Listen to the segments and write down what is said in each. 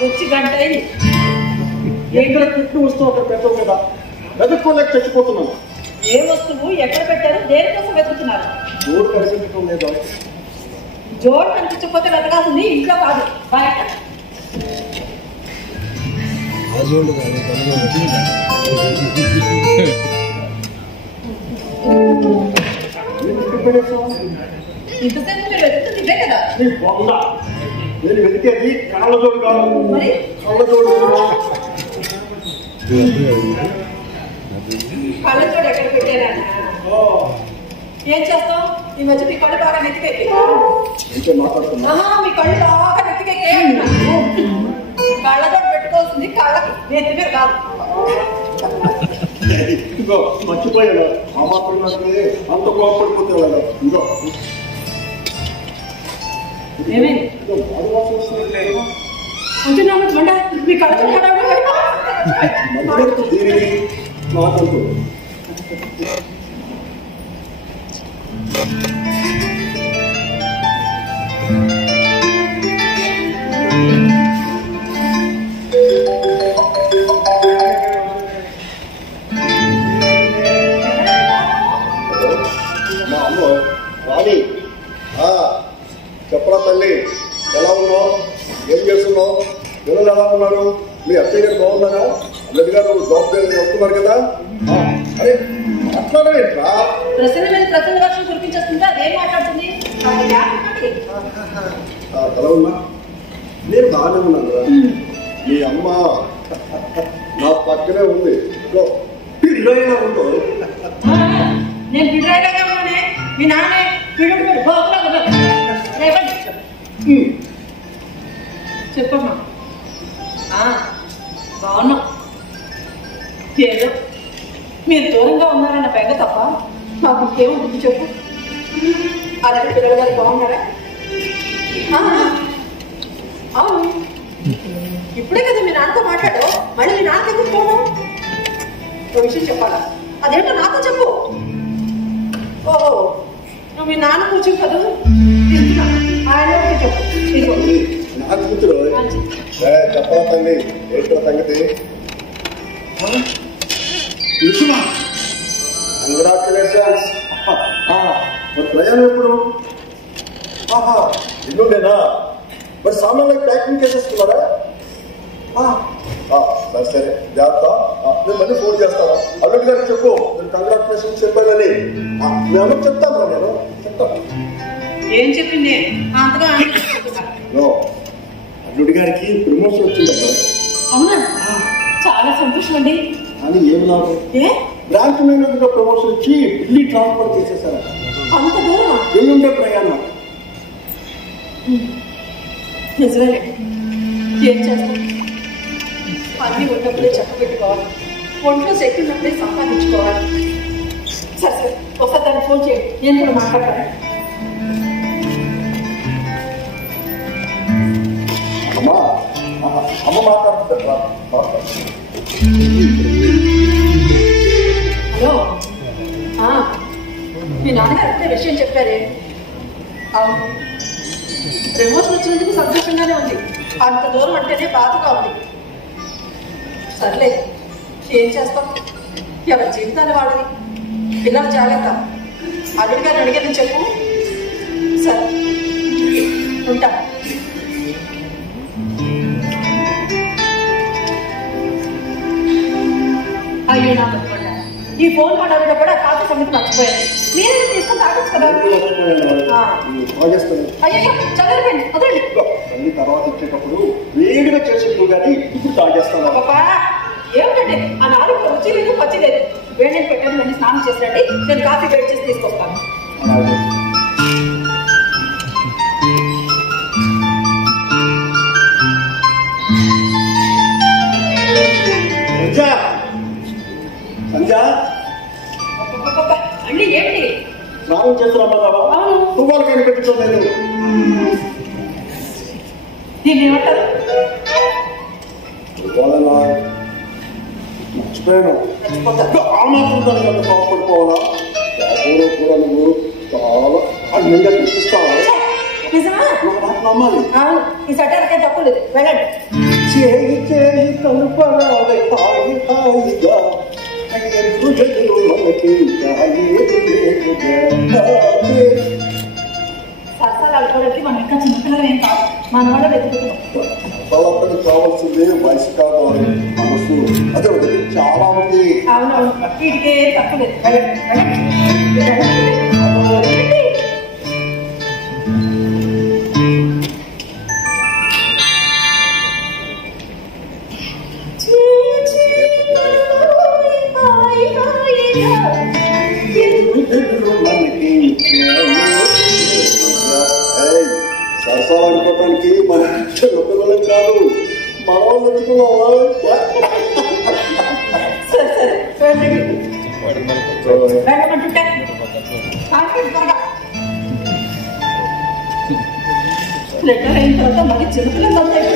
వచ్చి గంట అయింది. ఎక్కడ పెట్టు వస్తువు అక్కడ పెట్టవు కదా, వెతుక్కోలేక చచ్చిపోతున్నాను. ఏ వస్తువు ఎక్కడ పెట్టారు, దేనికోసం వెతుకుతున్నారు? జోడు కనిపించడం లేదా? జోడు కనిపించకపోతే వెతకాల్సింది ఇంట్లో కాదు, బయట. ఇంతసేపు మీరు వెతుకుతుంది ఇదే కదా? నేను వెతికేది కాళ్ళ జోడు కాదు, కళ్ళ జోడు. కళ్ళ జోడు ఎక్కడ పెట్టారా? ఏం చేస్తాం? ఈ మధ్య మీ కళ్ళు బాగా నెత్తికెక్కి మీ కళ్ళు బాగా నెత్తికెక్కే కళ్ళ జోడు పెట్టుకోవాల్సింది కళ్ళకి, నెత్తి మీద కాదు. ఇంకో మర్చిపోయాడు, ఆ మాత్రం నాకు అంత కోపడిపోతే కదా. ఇంకో అంటున్నాము మండ మీ కళ్ళ దీనికి మాట్లాడుతూ మా అమ్మ రాణి, చెప్పరా తల్లి, ఎలా ఉన్నావు, ఏం చేస్తున్నావు, పిల్లలు ఎలా ఉన్నారు, మీ అత్తయ్య గారు బాగున్నారా, అన్నది గారు జాబ్ వస్తున్నారు కదా. అరే మాట్లాడేట్రా, ప్రసన్న మీద ప్రసన్న వర్షం కురిపించేస్తుంటే అదేం మాట్లాడుతుంది? ఎలా ఉన్నా? నేను బాగానే ఉన్నాను కదా. మీ అమ్మ నా పక్కనే ఉంది, పిల్లయినా ఉందో. నేను పిల్లయిగా ఉన్నానే, మీ నాన్నే చెప్పమ్మా. బాగున్నా, ఏదో మీరు దూరంగా ఉన్నారన్న బెంగ తప్ప నాకు ఇంకేముంటుంది చెప్పు. అలాగే పిల్లల గారు బాగున్నారా? అవును, ఇప్పుడే కదా మీ నాన్నతో మాట్లాడు, మళ్ళీ మీ నాన్న ఎందుకు పోను? ఒక విషయం చెప్పాలా, అదేంటో నాతో చెప్పు. ఓహో, నువ్వు మీ నాన్న కూర్చో కదా, ఆయన చెప్పు. నా కూతురు చెప్పరా తల్లి, ఏంటో సంగతి? కంగ్రాచులేషన్స్. ప్రయాణం ఎప్పుడు? ఇల్లుండేనా? మరి సామాన్లు ప్యాకింగ్ చేసేసుకున్నారా? సరే సరే, జాగ్రత్త. నేను మళ్ళీ ఫోన్ చేస్తాను. అల్లుడి గారికి చెప్పు నేను కంగ్రాచులేషన్స్ చెప్పానని. మీ అమ్మకి చెప్తాను, నేను చెప్తాను. ఏం చెప్పింది? అల్లుడి గారికి ప్రమోషన్ వచ్చిందమ్మా. అవునా? చాలా సంతోషం అండి. కానీ ఏం లాభం, బ్రాంచ్ మేనేజర్ గా ప్రమోషన్ ఇచ్చి ఢిల్లీ ట్రాన్స్ఫర్ చేసేసారా. అంత దూరం ఎల్లుండే ప్రయాణం. నిజమే, ఏం చేస్తాం, అన్ని ఉన్నప్పుడే చక్క పెట్టుకోవాలి, ఒంట్లో శక్తి ఉన్నప్పుడే సంపాదించుకోవాలి. సరే సరే, ఒకసారి దాన్ని ఫోన్ చేయండి, నేను కూడా మాట్లాడతాను. అమ్మా అమ్మ మాట్లాడుతుందా? హలో, మీ నాన్నగారు అప్పుడే విషయం చెప్పారే. అవును, ప్రమోషన్ వచ్చినందుకు సంతోషంగానే ఉంది, అంత దూరం అంటేనే బాధగా ఉంది. సర్లే, ఏం చేస్తాం, ఎవరి జీవితాన్ని వాళ్ళని. పిల్లల జాగ్రత్త, అల్లుడి గారిని అడిగానని చెప్పు. సరే, ఉంటా. అయ్యో, నా పట్టుకోండి, ఈ ఫోన్ మాట్లాడేటప్పుడు కూడా కాఫీ సంగతి మర్చిపోయాను. మీరే తీసుకొని తాగొచ్చు కదా. అయ్యో, చదవండి వదండి. తర్వాత ఇచ్చేటప్పుడు వేడిగా చేసేట్టు కానీ ఇప్పుడు తాగేస్తాను. ఏమిటండి ఆ నాలుగు రుచి లేదు, పచ్చి లేదు. వేడిని పెట్టండి, మళ్ళీ స్నానం చేసినట్టు నేను కాఫీ వేడి చేసి తీసుకొస్తాను. అండి ఏమిటి స్నానం చేస్తున్నామా? తువ్వాలు కనిపెట్టుకోలేదు. దీన్ని ఏమంటారు? మర్చిపోయాను. ఆ మాత్రం దానికి అంత కోపడిపోవాలా? కూడా నువ్వు చాలా నిజంగా చూపిస్తావా? నిజమా? నమ్మాలి. ఈ సటానికే తక్కువ లేదు, వెళ్ళండి. చేయి చేయి కలుపరావే హాయి హాయిగా ఎదురు మనకి సరసాలు ఆడుకోవడానికి మనం ఇంకా చిన్నపిల్లలు ఏం కాదు, మన వాళ్ళ వెతుకుతున్నాం. వాళ్ళకి కావాల్సింది వయసు కాదు, మనసు. అదే చాలా ఉంది. అవునవును, వీటికే తక్కువ లేదు, వెళ్ళండి వెళ్ళండి. సరసాలు ఆడుకోవటానికి మన పిల్లలకు కాదు, మన వాళ్ళు పెట్టుకున్నావా? లెటర్ అయిన తర్వాత మరి చిన్నపిల్లలు అవుతాయి.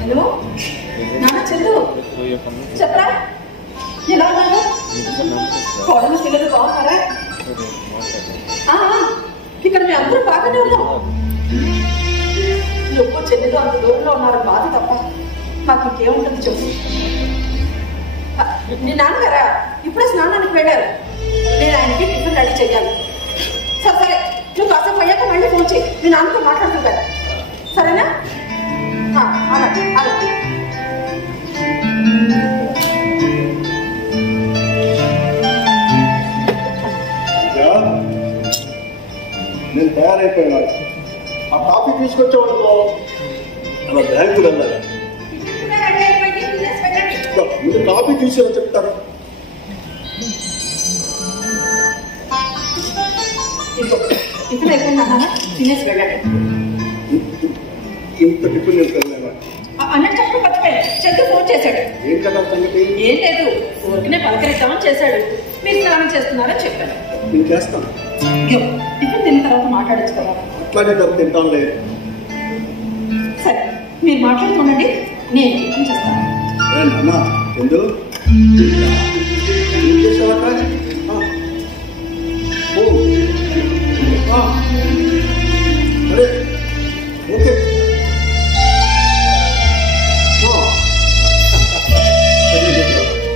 హలో నాన్న, చందు చెప్పరా, ఎలా ఉన్నారు? కోడలు పిల్లలు బాగున్నారా? ఇక్కడ మేము అందరూ బాగానే ఉన్నాం. నువ్వు చెల్లెలు అంత దూరంలో ఉన్నారు, బాధ తప్ప మాకు ఇంకేముంటుంది చెప్పు. నీ నాన్నగారా ఇప్పుడే స్నానానికి వెళ్ళారు, నేను ఆయనకి టిఫిన్ రెడీ చెయ్యాలి. సరే సరే, నువ్వు కాసేపు అయ్యాక మళ్ళీ ఫోన్ చేయి, మీ నాన్నతో మాట్లాడుతుంటారు, సరేనా? అలాగే అలాగే. నేను తయారైపోయినా ఆ కాఫీ తీసుకొచ్చావనుకో అలా బ్యాంకు వెళ్ళాలి. ముందు కాఫీ తీసుకొని చెప్తారు. టిఫిన్ అయిపోయిందా తినేసి వెళ్ళండి. ఇంత టిఫిన్ నేను వెళ్ళాను అన్నట్టు పచ్చిపోయాడు, చెట్టు ఫోన్ చేశాడు. ఏం కదా సంగతి? ఏం లేదు, ఊరికనే పలకరిద్దామని చేశాడు. మీరు స్నానం చేస్తున్నారని చెప్పాను. నేను చేస్తాను. టిఫిన్ తిన్న తర్వాత మాట్లాడచ్చు కదా. అట్లాగే కదా తింటాను లేదు. సరే మీరు మాట్లాడుకోండి, నేను టిఫిన్ చేస్తాను. అమ్మా ఎందు చేసావట? అరే ఓకే,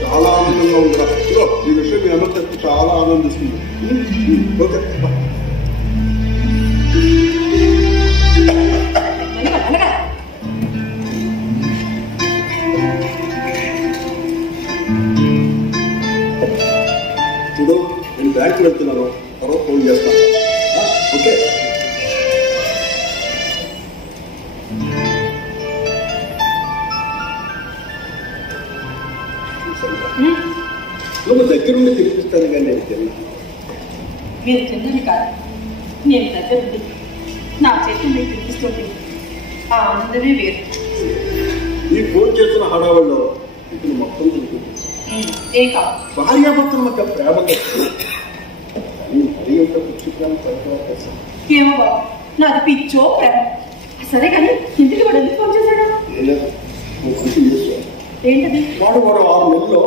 చాలా ఆనందంగా ఉందా? ఈ విషయం మీ అమ్మ చెప్తే చాలా ఆనందిస్తుంది. ఓకే చూడు, నేను బ్యాంక్కి వెళ్తున్నాను, తర్వాత ఫోన్ చేస్తాను. ఓకే నువ్వు దగ్గరుండి తినిపిస్తాను కానీ నేను తిన్నా. మీరు తిన్నది కాదు, నేను దగ్గరుండి నా చేతి మీకు తినిపిస్తుంది, ఆ ఆనందమే వేరు. ఈ ఫోన్ చేస్తున్న హడావుల్లో ఇప్పుడు మొత్తం తిరుగుతుంది. ఏం కాదు, భార్యాభర్తల మధ్య ప్రేమ ఏమో బాబు, నాది పిచ్చో ప్రేమ. సరే కానీ ఇంటికి వాడు ఎందుకు ఫోన్ చేశాడు? ఏంటది? వాడు 6 నెలల్లో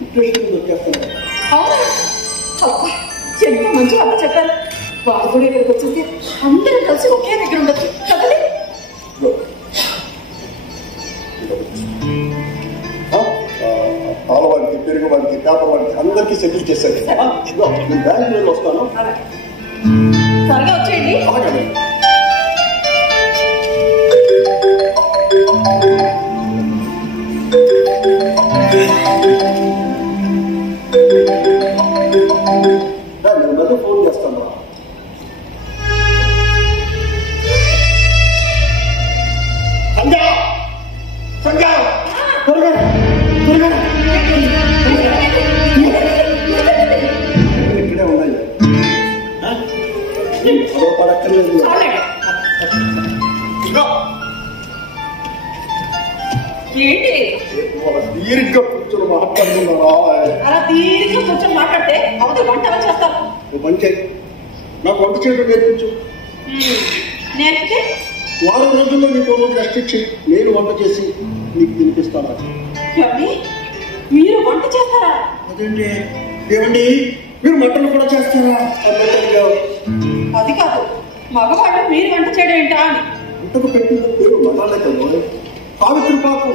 డిప్రెషన్ వచ్చేస్తాడు. అవునా? ఎంత మంచి వాళ్ళు చెప్పారు. వాడు కూడా ఇక్కడికి వచ్చేసి అందరూ కలిసి ఒకే దగ్గర ఉండొచ్చు కదండి. పాలవాడికి, పెరుగు వాడికి, పేపర్ వాడికి అందరికీ సెటిల్ చేశారు. నేను బ్యాంక్ మీద వస్తాను. త్వరగా వచ్చేయండి. అలాగే నేను మళ్ళీ ఫోన్ చేస్తాను. సంజయ్ సంజయ్ ఇక్కడే ఉన్నాయి. పడక్కర్లేదు. ఏంటి తీరిగ్గా కూర్చొని మాట్లాడుతున్నారా? అలా తీరిగ్గా కూర్చొని మాట్లాడితే అవతల వంట చేస్తాను. మంచి నాకు వంట చేయడం నేర్పించు. నేర్పితే వారం రోజుల్లో నీకు రోజు రెస్ట్ ఇచ్చి నేను వంట చేసి నీకు తినిపిస్తాను. ఏమండి మీరు వంట చేస్తారా? అదేంటి ఏమండి మీరు మటన్ కూడా చేస్తారా అన్నట్టుగా. అది కాదు, మగవాళ్ళు మీరు వంట చేయడం ఏంటా అని. వంటకు పెట్టిన పేరు మగాళ్ళే కదా. సావిత్రి పాకు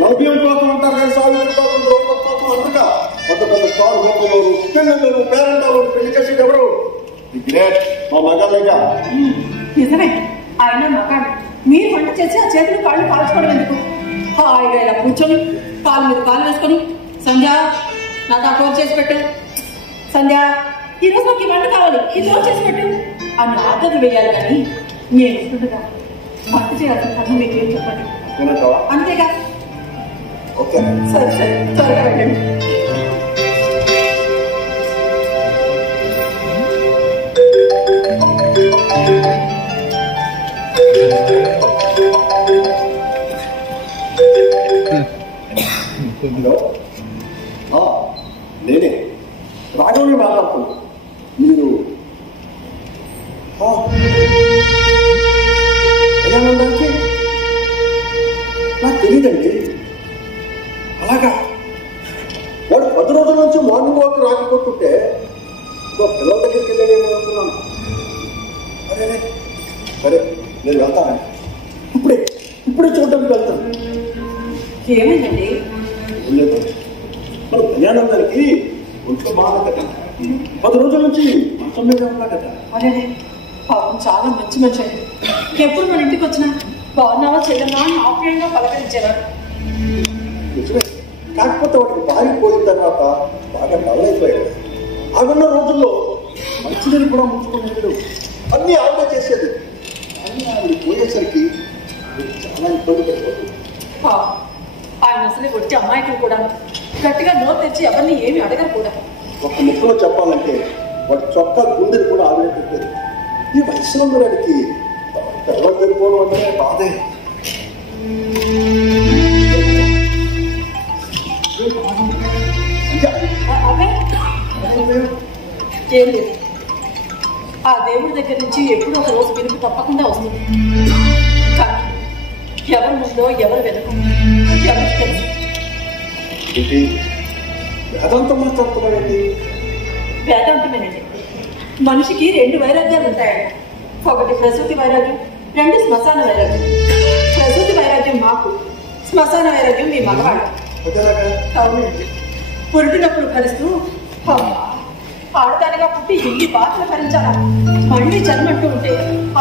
నవ్యం పాకం అంటారు కానీ సావిత్రి పాకం ద్రౌపది పాకం అంటారుగా. పెద్ద పెద్ద స్టార్ హోటల్లో పిల్లలు పేరెంటాలు పెళ్లి చేసేది ఎవరు? గ్రేట్ మా మగాళ్ళేగా. నిజమే, ఆయన మగాడు. మీరు వంట చేసి ఆ చేతులు కాళ్ళు కాల్చుకోవడం ఎందుకు? హాయిగా ఇలా కూర్చొని కాలు మీద కాలు వేసుకొని సంధ్య నాకు ఆ కూర చేసి పెట్టు, సంధ్య ఈరోజు నాకు ఈ వంట కావాలి, ఈ కూర చేసి పెట్టు అని ఆర్డర్లు వేయాలి. కానీ నేను ఇస్తుండగా వంట చేయాల్సిన పని మీకు ఏం చెప్పండి. అంతేగా. సరే సరే త్వరగా వెళ్ళండి. నేనే రాఘవని మాట్లాడుతున్నాను. మీరు అయ్యానందానికి నాకు తెలియదండి. అలాగా వాడు 10 రోజుల నుంచి మార్నింగ్ వాక్ రాకపోతుంటే పిల్లల దగ్గరికి వెళ్ళాడేమో అనుకున్నాను. అరే సరే నేను వెళ్తాను. ఇప్పుడే చూడడానికి వెళ్తాను. ఏమైందండి? మన కళ్యాణందరికి ఒంట్లో బాగుందట. 10 రోజుల నుంచి మంచం మీద ఉన్నాడట. అదే పాపం చాలా మంచి మనిషి అండి. ఎప్పుడు మన ఇంటికి వచ్చినా బాగున్నావా చెల్లెమ్మా అని ఆప్యాయంగా పలకరించేవాడు. నిజమే, కాకపోతే వాటికి బాగిపోయిన తర్వాత బాగా డెవలైపోయాడు. ఆగున్న రోజుల్లో మంచినీళ్ళు కూడా ముంచుకునేది, అన్నీ ఆవిడ చేసేది. అన్నీ ఆవిడ పోయేసరికి చాలా ఇబ్బంది పడిపోతుంది. ఆయన అసలే వచ్చే అమ్మాయికి కూడా గట్టిగా నోరు తెచ్చి ఎవరిని ఏమి అడగరు కూడా. ఒక్క ముక్కలో చెప్పాలంటే వాటి చొక్కా గుండెలు కూడా ఆవిడ పెట్టేది. ఈ వయసులో వాడికి తెల్లలు తెలిపోవడం అంటే బాధే. ఏం లేదు, ఆ దేవుడి దగ్గర నుంచి ఎప్పుడో ఒక రోజు పిలుపు తప్పకుండా వస్తుంది. కానీ ఎవరి ముందో ఎవరు వెనుక ఎవరికి తెలుసు? వేదాంతం మాట్లాడుతున్నాడండి. వేదాంతమేనండి. మనిషికి 2 వైరాగ్యాలు ఉంటాయండి. ఒకటి ప్రసూతి వైరాగ్యం, 2 శ్మశాన వైరాగ్యం. ప్రసూతి వైరాగ్యం మాకు, శ్మశాన వైరాగ్యం మీ మగవాడు. అవునండి. పురుటినప్పుడు భరిస్తూ ఆడదానిగా పుట్టి ఇన్ని బాధలు భరించాలా, మళ్ళీ జన్మంటూ ఉంటే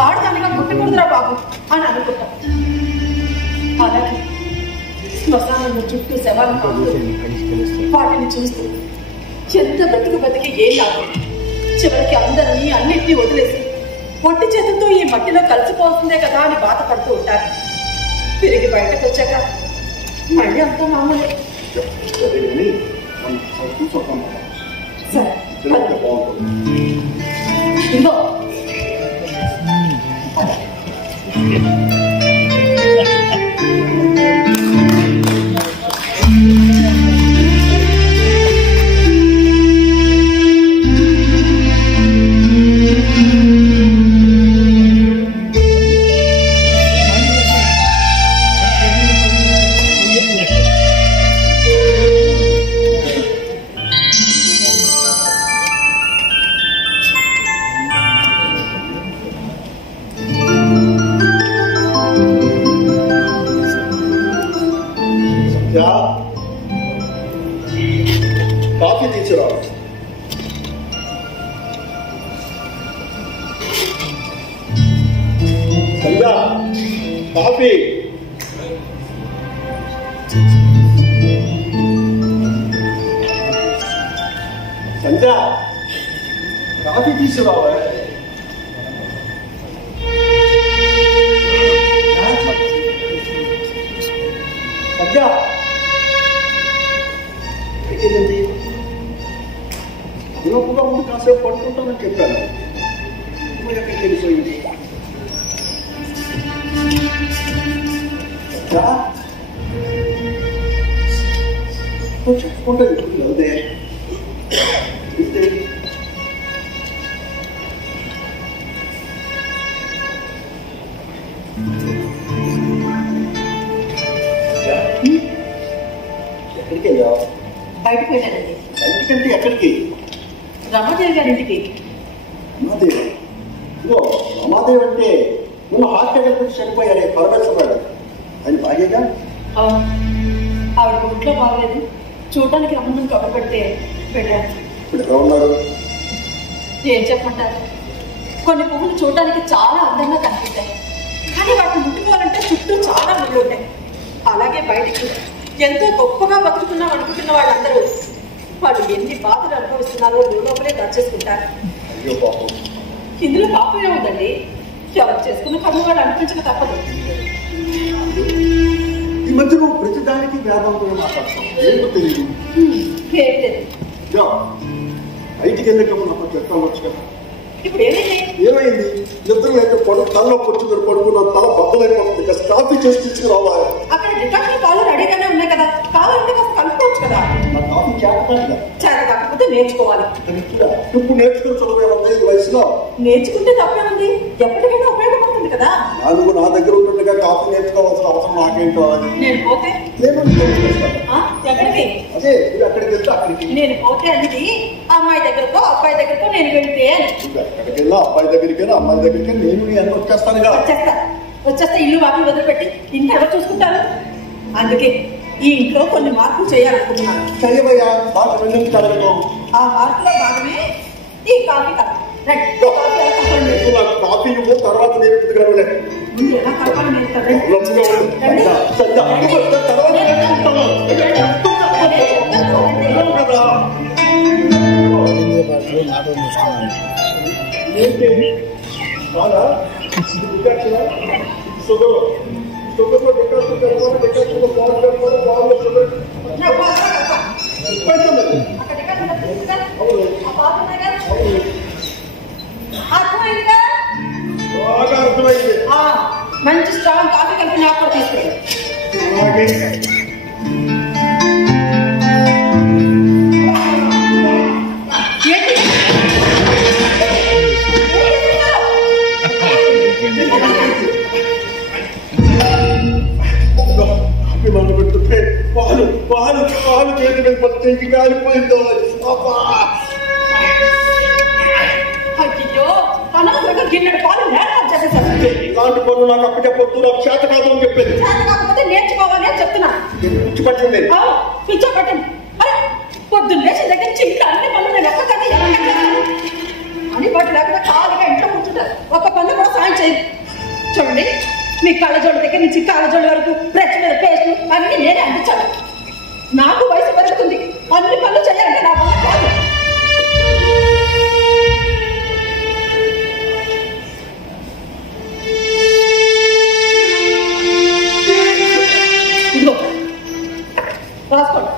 ఆడదానిగా పుట్టకూడదురా బాబు అని అనుకుంటాం. అలాగే శ్మశానంలో చుట్టూ శవాలు కాదు, వాటిని చూస్తూ ఎంత బతికి ఏం లాభం? చివరికి అందరినీ అన్నింటినీ వదిలేసి ఒట్టి చేతులతో ఈ మట్టిలో కలిసిపోతుందే కదా అని బాధపడుతూ ఉంటారు. తిరిగి బయటకు వచ్చాక మళ్ళీ అంతా మామూలే. సరే ఇదిగో కాఫీ తీసుకురా. సంధ్య కాఫీ. సంధ్య కాఫీ తీసుకురావా. సంధ్య ఎక్కడికి లోపుగా ముందు కాసేపు పడుకుంటానని చెప్పాను. ఎక్కడికి వెళ్ళిపోయింది? చెప్పుకుంటే ఇప్పుడు వెళ్తే ఎక్కడికి వెళ్ళావు? బయటకు వెళ్ళానండి. బయటికంటే ఎక్కడికి? రమాదేవి గారింటికి. రమాదేవి? ఇదో రమాదేవి అంటే నువ్వు హార్ట్ అటాక్ వచ్చి చనిపోయారే పరమేశ్వరుడు, ఆయన బాగేగా? ఆవిడ ఒంట్లో బాగలేదు, చూడటానికి రమ్మని కబపెడితే వెళ్ళాను. ఇప్పుడు ఎలా ఉన్నాడు? ఏం చెప్పంటారు, కొన్ని పువ్వులు చూడటానికి చాలా అందంగా కనిపిస్తాయి, కానీ వాటిని ముట్టుకోవాలంటే చుట్టూ చాలా ముళ్ళు ఉంటాయి. అలాగే బయటికి ఎంతో గొప్పగా బతుకుతున్నాం అనుకుంటున్న వాళ్ళందరూ వాళ్ళు ఎన్ని బాధలు అనుభవిస్తున్నారో లోపలే దర్చేసుకుంటారు. అయ్యో పాపం. ఇందులో పాపం ఏముందండి, ఎవరు చేసుకున్న కర్మ వాళ్ళు అనిపించక తప్పదు. ఈ మధ్య నువ్వు ప్రతిదానికి వేదాంతంగా మాట్లాడతావు, ఏంటో తెలియదు. ఏం లేదు. బయటికి వెళ్ళేటప్పుడు నాకు చెప్తావచ్చు కదా. ఇప్పుడు ఏమైంది? ఏమైంది? నిద్ర లేక తలనొప్పి వచ్చింది, పడుకున్న తల బద్దలైపోతుంది. కాస్త కాఫీ చేసి తీసుకురావాలి. అక్కడ డికాషన్ పాలు రెడీగానే ఉన్నాయి కదా, కావాలంటే కాస్త కలుపుకోవచ్చు కదా. నా కాఫీ చేతకాదు. చేత కాకపోతే నేర్చుకోవాలి. ఇప్పుడు నేర్చుకుని చదువుతుంది ఈ వయసులో. నేర్చుకుంటే తప్పేముంది, ఎప్పటికైనా ఉపయోగపడుతుంది కదా. నువ్వు నా దగ్గర ఉంటుండగా కాఫీ నేర్చుకోవాల్సిన అవసరం నాకేంటో అని. నేను పోతే ఎక్కడికి? అదే అక్కడికి వెళ్తే అక్కడికి. నేను పోతే అనేది అమ్మాయి దగ్గరకో అబ్బాయి దగ్గరకో నేను వెళ్తే అని. ఎక్కడికి వెళ్ళా అబ్బాయి దగ్గరికి వెళ్ళి అమ్మాయి దగ్గరికి నేను నీ అన్న వచ్చేస్తానుగా. వచ్చేస్తా ఇల్లు వాటిని వదిలిపెట్టి ఇంట్లో ఎవరు చూసుకుంటారు? అందుకే ఈ ఇంట్లో కొన్ని మార్పులు చేయాలనుకుంటున్నాను. సరేవయ్యా, బాగా వెళ్ళి అడగడం. ఆ మార్పులో భాగమే ఈ కాఫీ కాదు. కాఫీ ఇవ్వు, తర్వాత నేను ముందు ఎలా కలపాలి నేర్పుతాను. మంచి స్ట్రాంగ్ కాఫీ కలిపి నాకు కూడా తీసుకురండి. పెడుతుంటే పాలు పాలు పాలు చేతి మీద పచ్చి కాలిపోయిందో. అయ్యో, అనవసరంగా గిన్నెడు పాలు నేర్పాలి చెప్పేసారు. ఇలాంటి పనులు నాకు అప్పటి పొద్దు నాకు చేత కాదు అని చెప్పేది. చేత కాకపోతే నేర్చుకోవాలి అని చెప్తున్నా. పిచ్చి పట్టింది. పిచ్చ పట్టింది. పొద్దున్న లేచి దగ్గర నుంచి ఇంట్లో అన్ని పనులు నేను ఒక్కదాన్ని అని పట్టు లేకపోతే ఖాళీగా ఇంట్లో కూర్చుంటారు. ఒక్క పనులు కూడా సాయం చేయదు. చూడండి, మీ కళ్ళజోళ్ళ దగ్గర నుంచి కాళ్ళజోళ్ళ వరకు బ్రష్ మీద పేస్ట్ అన్ని నేనే అందించాను. నాకు వయసు పెరుగుతుంది, అన్ని పనులు చేయాలంటే నా వల్ల కాదు. రాసుకోండి.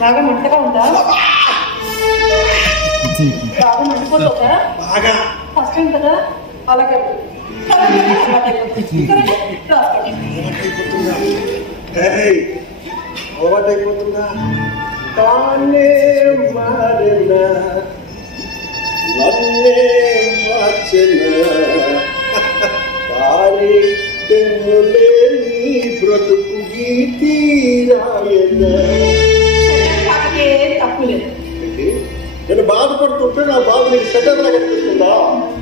బాగా మంటగా ఉందా? బాగా మండిపోతుందా? ఫస్ట్ టైం కదా, అలాగే అలవాటైపోతుందా? తానే మారినా నన్నే మార్చెనా తానే తెన్నులే నీ బ్రతుకు గీతీరాయనా. తప్పు లేదు. నేను బాధపడుతుంటే నా బాధ నీకు సెటర్ లాగా అనిపిస్తుందా?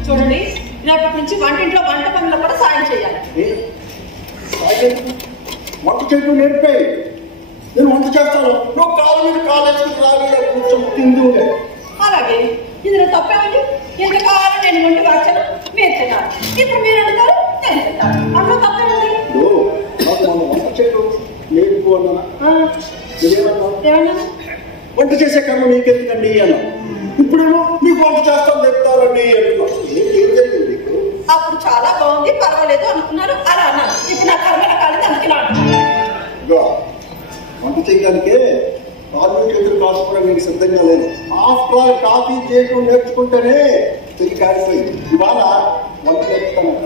చూడండి, రేపటి నుంచి వంటింట్లో వంట పనులు కూడా సాయం చేయాలి. వంట చేయడం నేర్పాయి, నేను వంట చేస్తాను. నువ్వు కాలు మీద కాలేజీకి రాలి కూర్చొని తిందు. అలాగే ఇందులో తప్పేమండి? ఎంతకాలం నేను వండి వచ్చాను, మీరు తిన్నారు. ఇప్పుడు మీరు అంటారు, నేను తింటాను. అందులో తప్పేమండి? నాకు మనం వంట చేయడం నేర్పు అన్నా. ఏమన్నా వంట చేసే కర్మ నీకెందుకండి అన్నా. ఇప్పుడేమో మీకు వంట చేస్తాను చెప్తారండి అంటున్నాను. ఏం జరిగింది? అప్పుడు చాలా బాగుంది, పర్వాలేదు అనుకున్నారు, అలా అన్నారు. ఇప్పుడు నా కర్మ రకాలది, అందుకే వంట చేయడానికే కాలు చేతులు కాసుకోవడం నీకు సిద్ధంగా లేదు. ఆఫ్టర్ ఆల్ కాఫీ చేయడం నేర్చుకుంటేనే చెయ్యి కారిపోయింది. ఇవాళ వంట నేర్చుతానంట,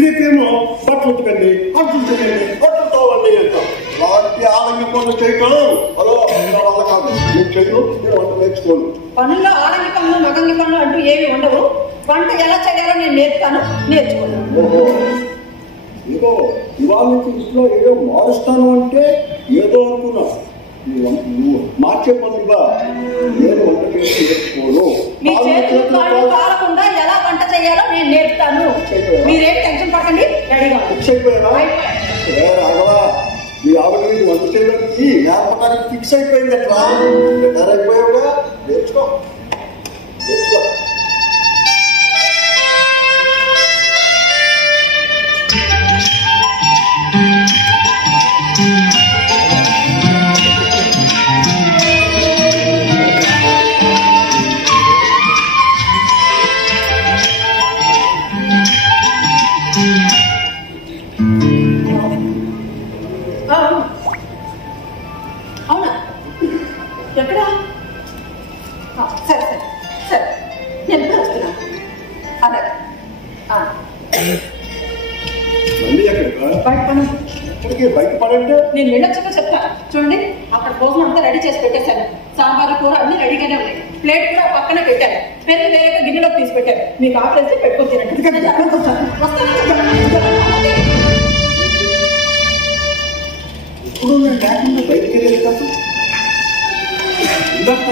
రేపేమో బట్టలు ఉతకండి, అంటులు చేయండి, బట్టలు తోవండి అంటాం. అలాంటి ఆలంగ పనులు చేయటం అలా వాళ్ళ కాదు. నేను చెయ్యు, నేను వంట నేర్చుకోను. పనుల్లో ఆలంగి పనులు మగంగి పనులు అంటూ ఏమి ఉండవు. వంట ఎలా చేయాలో నేను నేర్పుతాను, నేర్చుకోను. ఓహో, ఏదో ఇవాళ నుంచి ఇంట్లో ఏదో మారుస్తాను అంటే ఏదో అనుకున్నా. నువ్వు మార్చే పనులుగా నేను వంట చేసి నేర్చుకోను. మీ చేతులు కాలకుండా ఎలా వంట చేయాలో నేను నేర్పుతాను. మీరేం టెన్షన్ పడకండి, రెడీగా ఫిక్స్ అయిపోయావా? రాఘవా, మీ ఆవిడ మీద వంట చేయడానికి నేర్పడానికి ఫిక్స్ అయిపోయింది. అట్లా రిటైర్ అయిపోయావుగా, నేర్చుకో నేర్చుకో. అవునా, ఎక్కడా? సరే సరే సరే, నేను ఎప్పుడు వస్తున్నా. అదే మళ్ళీ ఎక్కడికా? బయట పని. ఎక్కడికి బయట పడంటే? నేను వెళ్ళొచ్చాక చెప్తాను. చూడండి, అక్కడ భోజనం అంతా రెడీ చేసి పెట్టేశాను. సాంబారు కూర అన్ని రెడీగానే ఉన్నాయి. ప్లేట్ కూడా పక్కనే పెట్టాను. పెరుగు వేరే గిన్నెలోకి తీసి పెట్టాను. మీకు ఆకలిస్తే పెట్టుకొని తినండి. ఇప్పుడు నేను లేకుండా బయటికి వెళ్ళేది ఇందాక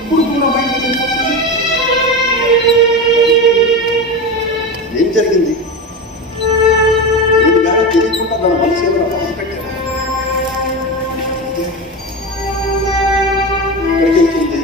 ఇప్పుడు కూడా బయటికి ఏం జరిగింది? నేను కానీ తెలియకుండా దాని మనసు ఏమైనా పక్కన పెట్టాను. ఎక్కడికి వెళ్తుంది?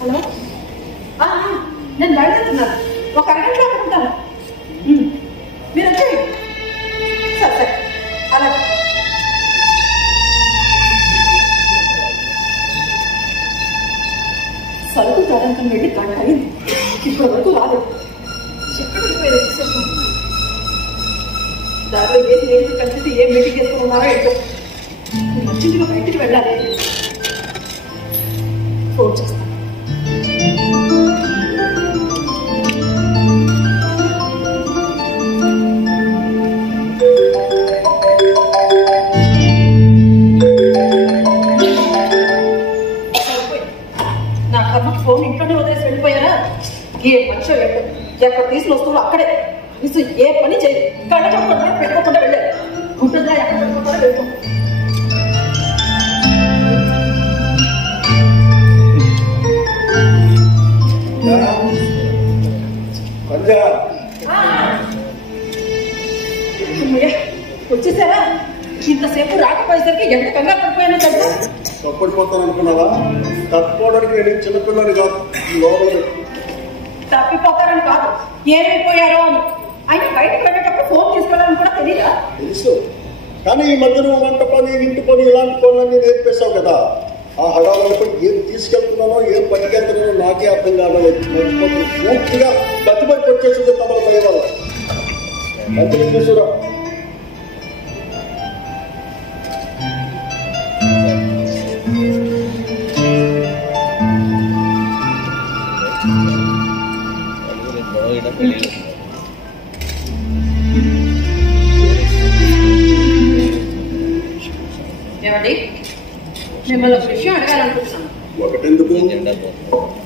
హలో, నేను బయలుదేరుతున్నాను. ఒక అరగంటలో అక్కడ ఉంటాను. మీరు వచ్చేయండి. సరే సరే, అలాగే. సరుకు తరంకం వెళ్ళి గంట అయింది, ఇప్పటి వరకు రాలేదు. ఎక్కడ వెళ్ళిపోయేది? దారిలో ఏది లేదు కలిసి ఏం మీటింగ్ చేసుకున్నారో ఏంటో. మంచిగా బయటికి వెళ్ళాలి. ఫోన్ చేస్తాను. నా కర్మకు ఫోన్ ఇంట్లోనే వదిలేసి వెళ్ళిపోయారా? ఏ మనిషి ఎక్కడ తీసిన వస్తువులు అక్కడే కనీసం ఏ పని చేయి. కళ్ళ చెప్పకుండా పెట్టుకోకుండా వెళ్ళారు. ఉంటుందా ఎక్కడ పెట్టుకుంటారో వెళ్ళిపో. వచ్చేసారా? ఇంతసేపు రాకపోయేసరికి ఎంత కంగారు పడిపోయానో తెలుసా? తప్పడిపోతాను అనుకున్నావా? తప్పుకోవడానికి నేను చిన్నపిల్లని కాదు. తప్పిపోతారని కాదు, ఏమైపోయారో అని. ఆయన బయటకు వెళ్ళేటప్పుడు ఫోన్ తీసుకోవాలని కూడా తెలియదా? తెలుసు, కానీ ఈ మధ్యన వంట పని, ఇంటి పని, ఇలాంటి పనులన్నీ నేర్పేశావు కదా. ఆ హడావులపై ఏం తీసుకెళ్తున్నానో, ఏం పట్టుకెళ్తున్నానో నాకే అర్థం కావలేదు. పూర్తిగా బతిబట్టి వచ్చేసింది తమ పై వల్ల. మంచిగా తీసుకురా. ఏమండి, మిమ్మల్ని ఒక విషయం అడగాలనుకుంటున్నాను. ఒకటెందుకు,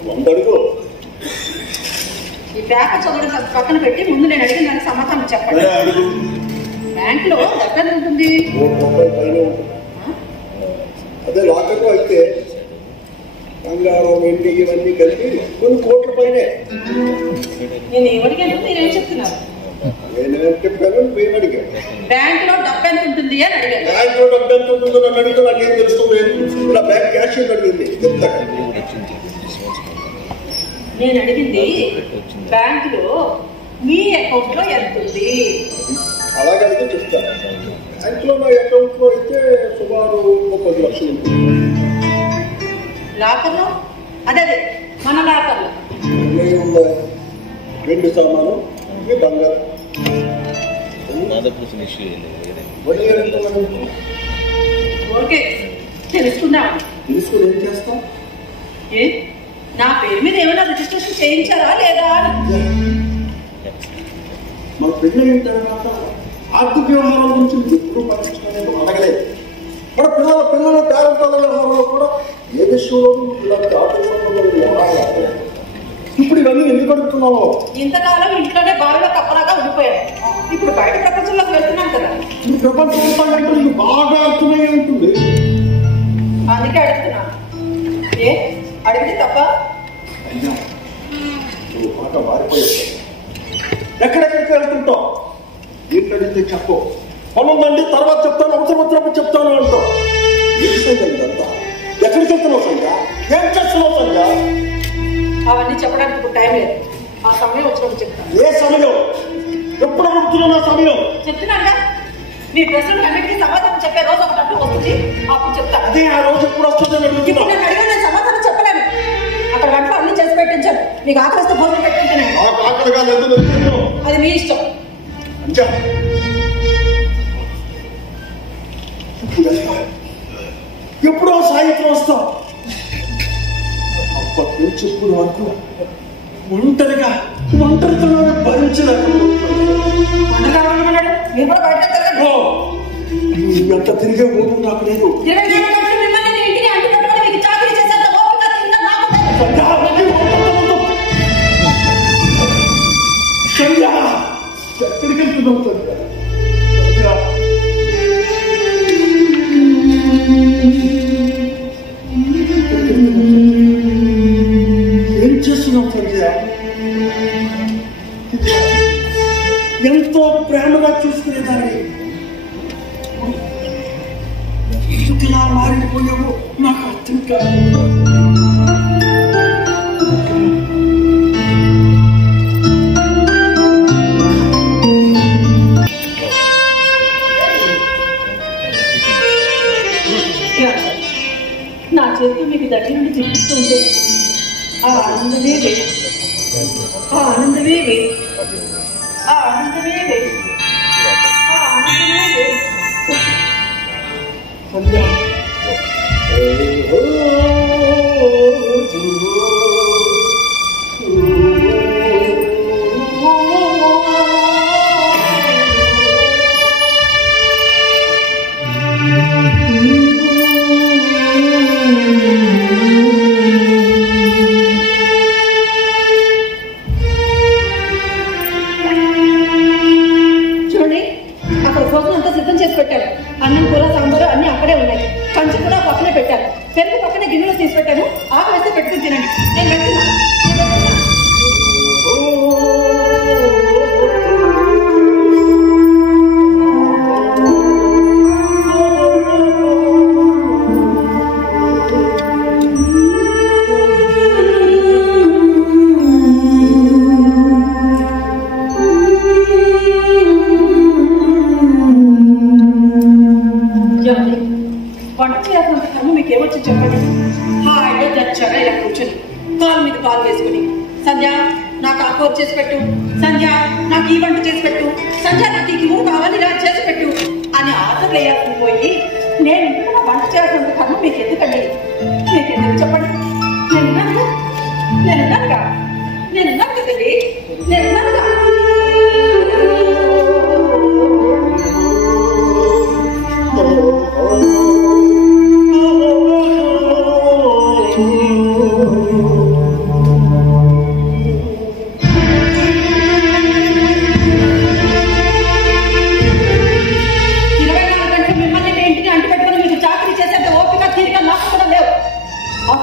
100 అడుగు. ఈ బ్యాగ్ చదవడం పక్కన పెట్టి ముందు నేను అడిగిన దానికి సమాధానం చెప్పండి. బ్యాంకులో డబ్బు ఎంత ఉంటుంది? ₹100 పైన ఉంటుంది. అదే లాకర్లో అయితే బంగారం, వెండి ఇవన్నీ కలిపి కొన్ని కోట్ల పైనే. నేను ఏమడిగాను, మీరేం చెప్తున్నారు? నేనేం చెప్పాను, నువ్వేం అడిగాను? బ్యాంక్ లో డబ్బు ఎంత ఉంటుంది అని అడిగాను. బ్యాంక్ లో డబ్బు ఎంత ఉంటుందో నన్ను అడిగితే నాకేం తెలుస్తుంది? ఇలా బ్యాంక్ క్యాష్ అడిగింది చెప్తా. నేను అడిగింది బ్యాంక్ లో మీ అకౌంట్ లో ఎంత ఉంది. అలాగే అడిగితే చెప్తాను. బ్యాంక్ లో నా అకౌంట్ లో అయితే సుమారు 30 లక్షలు ఉంటుంది. లాకర్ లో? అదే మన లాకర్ లో వెండి సామాను, బంగారం. 1 year ఓకే తెలుసుకుందాం. తెలుసుకుని ఏం చేస్తాం? ఏ నా పేరు మీద ఏమైనా రిజిస్ట్రేషన్ చేయించారా లేదా అని. మన పెళ్ళైన తర్వాత ఆర్థిక వ్యవహారాల గురించి ఎప్పుడు పట్టించుకునేది అడగలేదు. మన పిల్లల పేరెంటాల వ్యవహారంలో కూడా ఏ విషయంలోనూ ఇలాంటి ఆర్థిక సంబంధాలు వ్యవహారాలు అడగలేదు. ఇప్పుడు ఇవన్నీ ఎందుకు అడుగుతున్నావో? ఇంతకాలం ఇంట్లోనే బావిలో కప్పలాగా ఉండిపోయాను. ఇప్పుడు బయట ప్రపంచంలోకి వెళ్తున్నాను కదా. ఈ ప్రపంచం అంటే నీకు బాగా అర్థమై ఉంటుంది. అందుకే అడుగుతున్నాను. ఏ అడిగితే తప్ప? అయ్యా నువ్వు మాట మారిపోయావు. ఎక్కడెక్కడికి వెళ్తుంటావు? ఏంటి అడిగితే చెప్పు. పనుందండి తర్వాత చెప్తాను, అవసరం వచ్చినప్పుడు చెప్తాను అంటావు. ఏంటంతా ఎక్కడికి వెళ్తున్నావు సంధ్య? ఏం చేస్తున్నావు సంధ్య? అవన్నీ చెప్పడానికి ఇప్పుడు టైం లేదు. ఆ సమయం వచ్చినప్పుడు చెప్తాను. ఏ సమయం? ఎప్పుడు అడుగుతున్నావు నా సమయం? చెప్తున్నాగా మీ ప్రశ్నలు అన్నిటికీ సమాధానం చెప్పే రోజు ఒకటి వస్తుంది, అప్పుడు చెప్తాను. అదే ఆ రోజు ఎప్పుడు వస్తుందని ఇప్పుడు అడుగుతున్నా. నేను అడిగా నేను సమాధానం చెప్పలేను. అక్కడ వంటలు అన్ని చేసి పెట్టించాను. మీకు ఆకలిస్తే భోజనం పెట్టించాను. నాకు ఆకలిగా లేదు. అది మీ ఇష్టం. అంచా ఎప్పుడో సాయంత్రం వస్తాం. అప్పటి నుంచి ఇప్పుడు వరకు ఒంటరితోనే వంటకాలన్నాడు మీరు కూడా బయట తిరగండి. ఎంత తిరిగే ఊరు నాకు లేదు. మిమ్మల్ని ఇంటిని అంటి పెట్టుకొని మీకు చాకరీ చేసేంత ఓపిక తింటే నాకు ఎక్కడికి వెళ్తున్నావు సంధ్య? ఏం చేస్తున్నావు సంధ్య? ఎంతో ప్రేమగా చూసుకునేదాన్ని ఎందుకు ఇలా మారిపోయావో నాకు అర్థం కాదు. నా చేతిలో మీకు దగ్గర నుండి చూపిస్తూ ఉంటే ఆ ఆనందమే లేదు. ఆ ఆనందమే లేదు. ఆ ఆనందమే లేదు. ఆ ఆనందమే లేదు. సంధ్య చూడండి అక్కడ భోజనం అంతా సిద్ధం చేసి పెట్టాను. అన్నం కూర సాంబారు అన్ని అక్కడే ఉన్నాయి. కంచి కూడా పక్కనే పెట్టాను. పెరుగు పక్కనే గిన్నెలో తీసి పెట్టాను. ఆకలి వేస్తే పెట్టుకుని తినండి. నేను వెళ్తున్నాను. వంట చేయాల్సినంత కర్మ మీకు ఏమొచ్చి చెప్పండి. హాయిగా దచ్చాగా ఇలా కూర్చొని కాలు మీద కాలు వేసుకుని సంధ్య నాకు ఆ కూర చేసి పెట్టు, సంధ్య నాకు ఈ వంట చేసి పెట్టు, సంధ్య నాకు ఈ కూర కావాలి ఇలా చేసి పెట్టు అని ఆర్డర్ వేయాల్సి పోయి నేను ఇంట్లో వంట చేయాల్సినంత కర్మ మీకు ఎందుకండి? మీకు ఎందుకు చెప్పండి? నేనున్నానుగా కదండి. నేనున్నానుగా.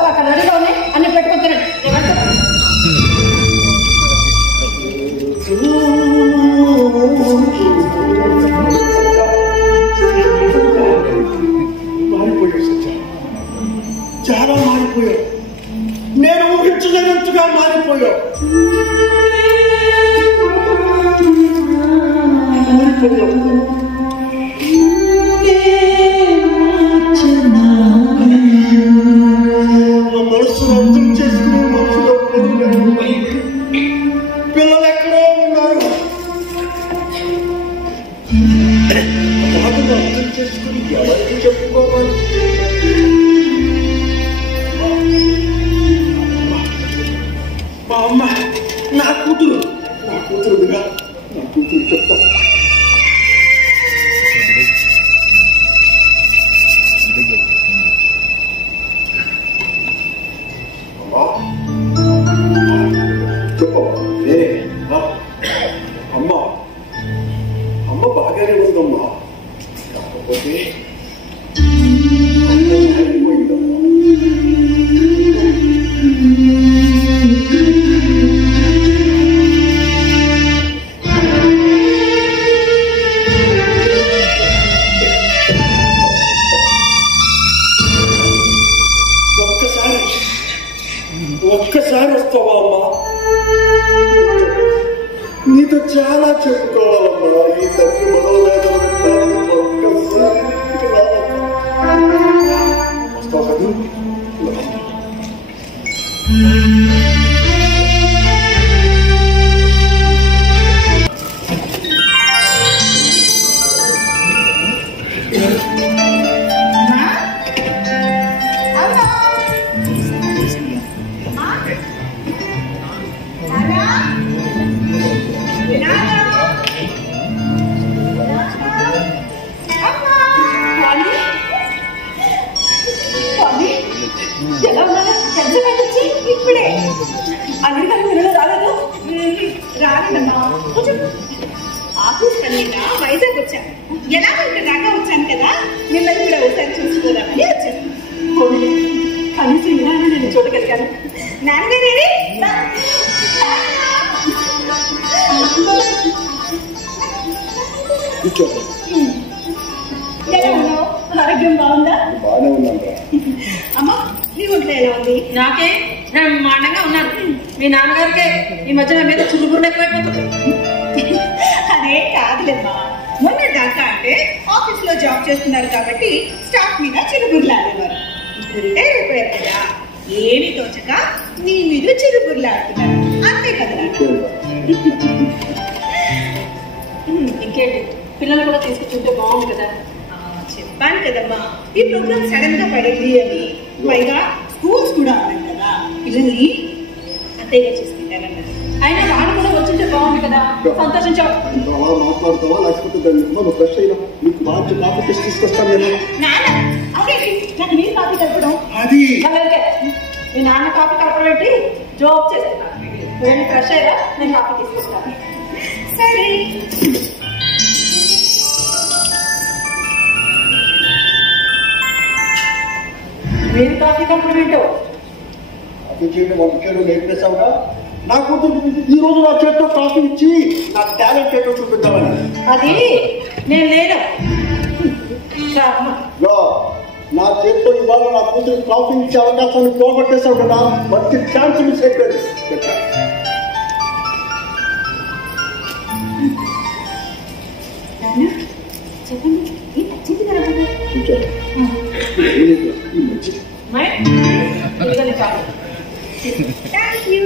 అక్కడ రెడీలోనే అన్ని పెట్టుకుంటున్నాను. చాలా మారిపోయావు. నేను ఊహించలేనంతగా మారిపోయావు. మనసును అర్థం చేసుకునే మనసులో పిల్లలు ఎక్కడో ఉన్నారు. బాధను అర్థం చేసుకుని ఎవరికి చెప్పుకోవాలి? మా అమ్మ నా కూతురుగా నా కూతురు చెప్తా. చెప్పు నేనే అమ్మ బాగానే ఉందమ్మా. కాకపోతే ఒక్కసారి వస్తావా అమ్మా? నీతో చాలా చెప్పుకోవాలమ్మా. ఈ తల్లి మనోవేదన ఒక్కసారి వస్తావు కదా? ఇప్పుడే అమెరికా పిల్లలు రాలేదు. రాలేదమ్మా. ఆఫీస్ పనిగా వైజాగ్ వచ్చాను. ఎలాగో ఇక్కడ దాకా వచ్చాను కదా, మిమ్మల్ని కూడా ఒకసారి చూసుకోదామని వచ్చాను. కనీసం ఇలా నేను చూడగలిగాను. నాన్నగారే ఎలా ఉన్నావు? ఆరోగ్యం బాగుందా? బాగానే ఉన్నాను. అమ్మా నీ ఒంట్లో ఎలా ఉంది? నాకే బ్రహ్మాండంగా ఉన్నాను. మీ నాన్నగారికే ఈ మధ్య మీద చురుకులు ఎక్కువైపోతుంది. అదే కాదులేమ్మా, మొన్న దాకా అంటే ఆఫీస్ లో జాబ్ చేస్తున్నారు కాబట్టి స్టాఫ్ మీద చిరుబుర్లాడేవారు. ఇప్పుడు రిటైర్ అయిపోయారు కదా, ఏమి తోచక నీ మీద చిరుబుర్లాడుతున్నారు. అంతే కదా? ఇంకేంటి, పిల్లలు కూడా తీసుకొచ్చుంటే బాగుంది కదా. చెప్పాను కదమ్మా, ఈ ప్రోగ్రామ్ సడన్ గా పడింది అని. పైగా స్కూల్స్ కూడా ఉన్నాయి కదా, పిల్లల్ని అత్తయ్య చేసుకుంటారన్నారు. అయినా వాళ్ళు కూడా వచ్చింటే బాగుంది కదా, సంతోషించావు. అలా మాట్లాడతావా? లేకపోతే దాన్ని నువ్వు ఫ్రెష్ అయినా నీకు మంచి కాఫీ తెచ్చి తీసుకొస్తాను నేను. అదేంటి నాకు మీరు కాఫీ కలపడం? అది మీ నాన్న కాఫీ కలపడం పెట్టి జాబ్ చేస్తున్నాను. నువ్వు ఫ్రెష్ అయ్యా, నేను కాఫీ తీసుకొస్తాను. సరే. మీరు కాఫీ కలపడం ఏంటో కాఫీ చేయడం వంటలు నేర్పేశావుగా. నా కూతురు ఈ రోజు నా చేతితో కాఫీ ఇచ్చి నా టాలెంట్ ఏంటో చూపిద్దామని. అది నేను లేను. నా చేతితో ఇవాళ నా కూతురు కాఫీ ఇచ్చే అవకాశాన్ని పోగొట్టేశావు కదా. మంచి ఛాన్స్ మిస్ అయిపోయింది. చెప్పండి, ఈ పచ్చింది కదా థ్యాంక్ యూ.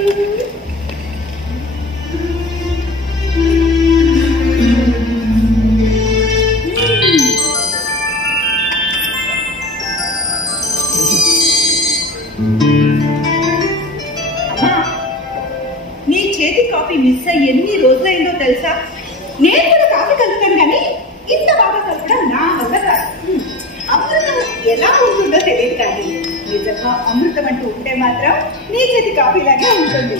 నీ చేతి కాఫీ మిస్ అయ్యి ఎన్ని రోజులైందో తెలుసా? నేను కూడా కాఫీ కలుపుతాను కానీ ఇంత బాగా కలపడం నా వల్ల కాదు. అమృతం ఎలా ఉంటుందో తెలియదు కానీ నిజంగా అమృతం అంటూ ఉంటే మాత్రం నీ చేతి కాఫీ లాగే ఉంటుంది.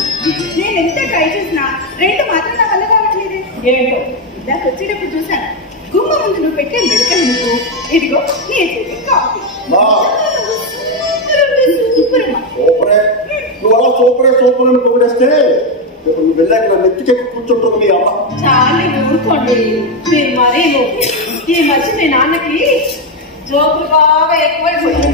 నేను ఎంత ట్రై చేసినా రెండు మాత్రం నా వల్ల కావట్లేదు. ఏంటో ఇందాక వచ్చేటప్పుడు చూసాను, గుమ్మ ముందు నువ్వు పెట్టే మెడికల్ నువ్వు, ఇదిగో నీ చేతి కాఫీ. సూపర్ అమ్మా. నువ్వు అలా సూపరే సూపర్ అని పొగిడేస్తే నువ్వు వెళ్ళాక నా నెత్తికెక్కి కూర్చుంటుంది మీ అమ్మ. చాలా ఊరుకోండి మీరు. మరీ ఈ మధ్య మీ నాన్నకి జోకులు బాగా ఎక్కువైపోయాయి.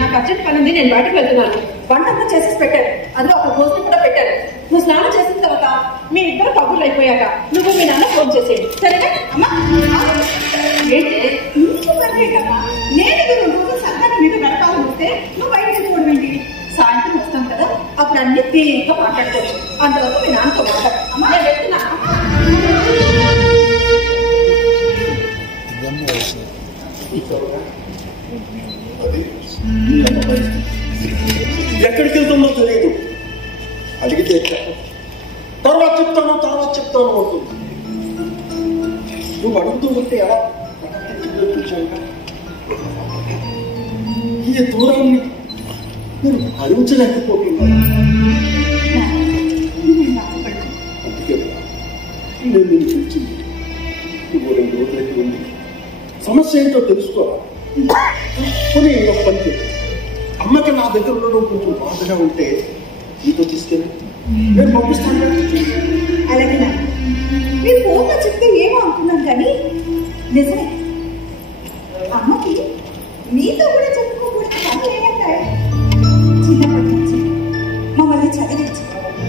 నాకు అర్జెంట్ పని ఉంది, నేను బయటకు వెళ్తున్నాను. వంట అంతా చేసేసి పెట్టాను, అందులో ఒక భోజనం కూడా పెట్టాను. నువ్వు స్నానం చేసిన తర్వాత మీ ఇద్దరు కబుర్లు అయిపోయాక నువ్వు మీ నాన్న ఫోన్ చేసేయండి, సరేనా? అమ్మా ఏంటి నేను 2 రోజులు సంతానం మీద అప్పుడు అన్ని తీరిగ్గా మాట్లాడుకోవచ్చు. అంతవరకు మీ నాన్నతో మాట్లాడు. అమ్మా నేను చెప్తున్నా. ఎక్కడికి వెళ్తుందో తెలియదు. అడిగితే తర్వాత చెప్తాను అంటుంది. నువ్వు అడుగుతూ ఉంటే ఎలా ఈ దూరాన్ని నేను భరించలేకపోతున్నాను. అందుకే నేను నిన్ను పిలిచింది. నువ్వు 2 రోజులకి ఉంది. సమస్య ఏంటో తెలుసుకోవాలి. కొన్ని పని చేయాలి. అమ్మకి నా దగ్గర ఉండడం కొంచెం బాధగా ఉంటే నీతో తీసుకెళ్ళి నేను పంపిస్తాను. అలాగే మీ ఫోన్లో చెప్తే ఏమో అనుకున్నాను కానీ నిజమే. అమ్మకి మీతో కూడా చెప్పుకోకూడదు పనులు ఏమంటాయి. చిన్నప్పటి నుంచి మమ్మల్ని చదివించి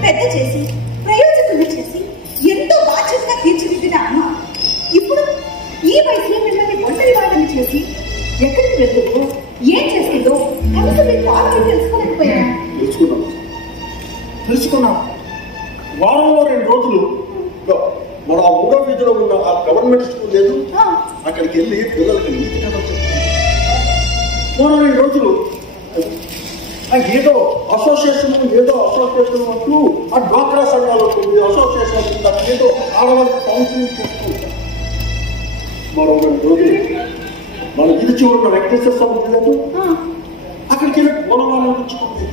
పెద్ద చేసి ప్రయోజకులు చేసి ఎంతో బాధ్యతగా తీర్చిదిద్దిన అమ్మ ఇప్పుడు ఈ వయసులో మిమ్మల్ని ఒంటరి వాళ్ళని చేసి ఎక్కడికి వెళ్తుందో ఏం చేస్తుందో కనీసం మీ పాలన తెలుసుకోలేకపోయాను. తెలుసుకున్నాను. వారంలో 2 రోజులు మన ఆ 3వ వీధిలో ఉన్న ఆ గవర్నమెంట్ స్కూల్ లేదు, అక్కడికి వెళ్ళి పిల్లలకి నీతి కథలు చెప్తాను. 2 రోజులు ఏదో అసోసియేషన్ అంటూ ఆ డ్వాక్రా సంఘాలు ఉంటుంది, అసోసియేషన్ ఏదో ఆడవాళ్ళకి కౌన్సిలింగ్ చేస్తూ ఉంటారు. మరో 2 రోజులు మన ఇది చివరిన వెంకటేశ్వర స్వామి లేదు, అక్కడికి వెళ్ళి పూలవాళ్ళ తెచ్చుకుంటే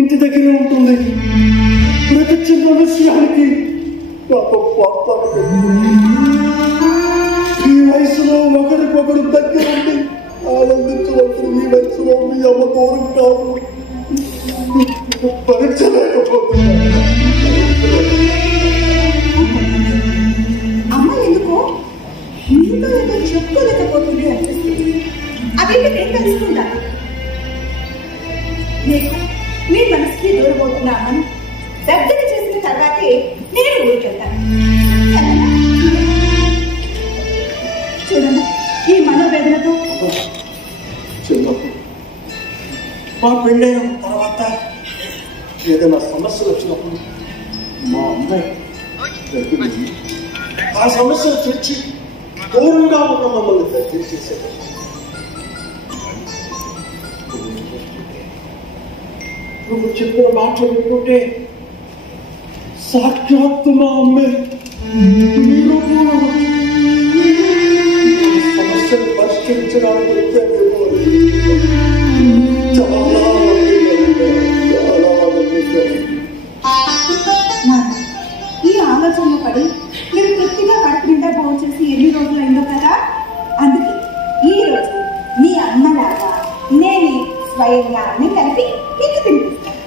ఇంటి దగ్గరే ఉంటుంది. ప్రతి చిన్న విషయానికి నాతో పాత్ర. ఈ వయసులో ఒకరికొకరు దగ్గర ఉండి ఆనందించవలసిన ఈ వయసులో మీ అమ్మ దూరం కాదు. భరించలేకపోతున్నాను. అమ్మ ఎందుకో మీతో ఏదో చెప్పుకోలేకపోతుంది అనిపిస్తుంది. అదేంటి నేను తెలుసుకుంటాను. మీకు మీ మనసుకి దూరమవుతున్న అమ్మను దగ్గర చేసిన తర్వాతే నేను ఊరికెళ్తాను. చూడండి ఈ మనోవేదనతో చిన్నప్పుడు మా పెళ్ళైన తర్వాత ఏదైనా సమస్యలు వచ్చినప్పుడు మా అమ్మాయి దగ్గరికి ఆ సమస్యలు తెచ్చి దూరంగా ఉన్న మమ్మల్ని దగ్గర చేసేది. నువ్వు చెప్పిన మాటలు వింటుంటే సాక్షాత్తు మా అమ్మే సమస్యను పరిష్కరించడానికి ఈ ఆలోచనలో పడి మీరు తృప్తిగా కడుపు నిండా భోజనం చేసి ఎన్ని రోజులైందో కదా. అందుకే ఈ రోజు మీ అమ్మలాగా నేనే స్వయంగా అన్ని కలిపి మీకు తినిపిస్తాను.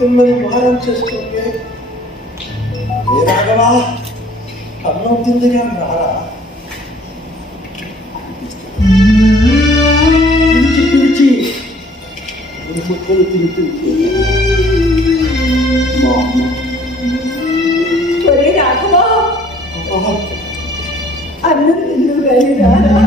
తిన్నది మారం చేస్తుంటే రాగవా అన్నం తింది కానీ రారా పిలిచి ముక్కలు తినిపించి మా అమ్మ రాఘవా అన్నం తిందు కానీ రారా.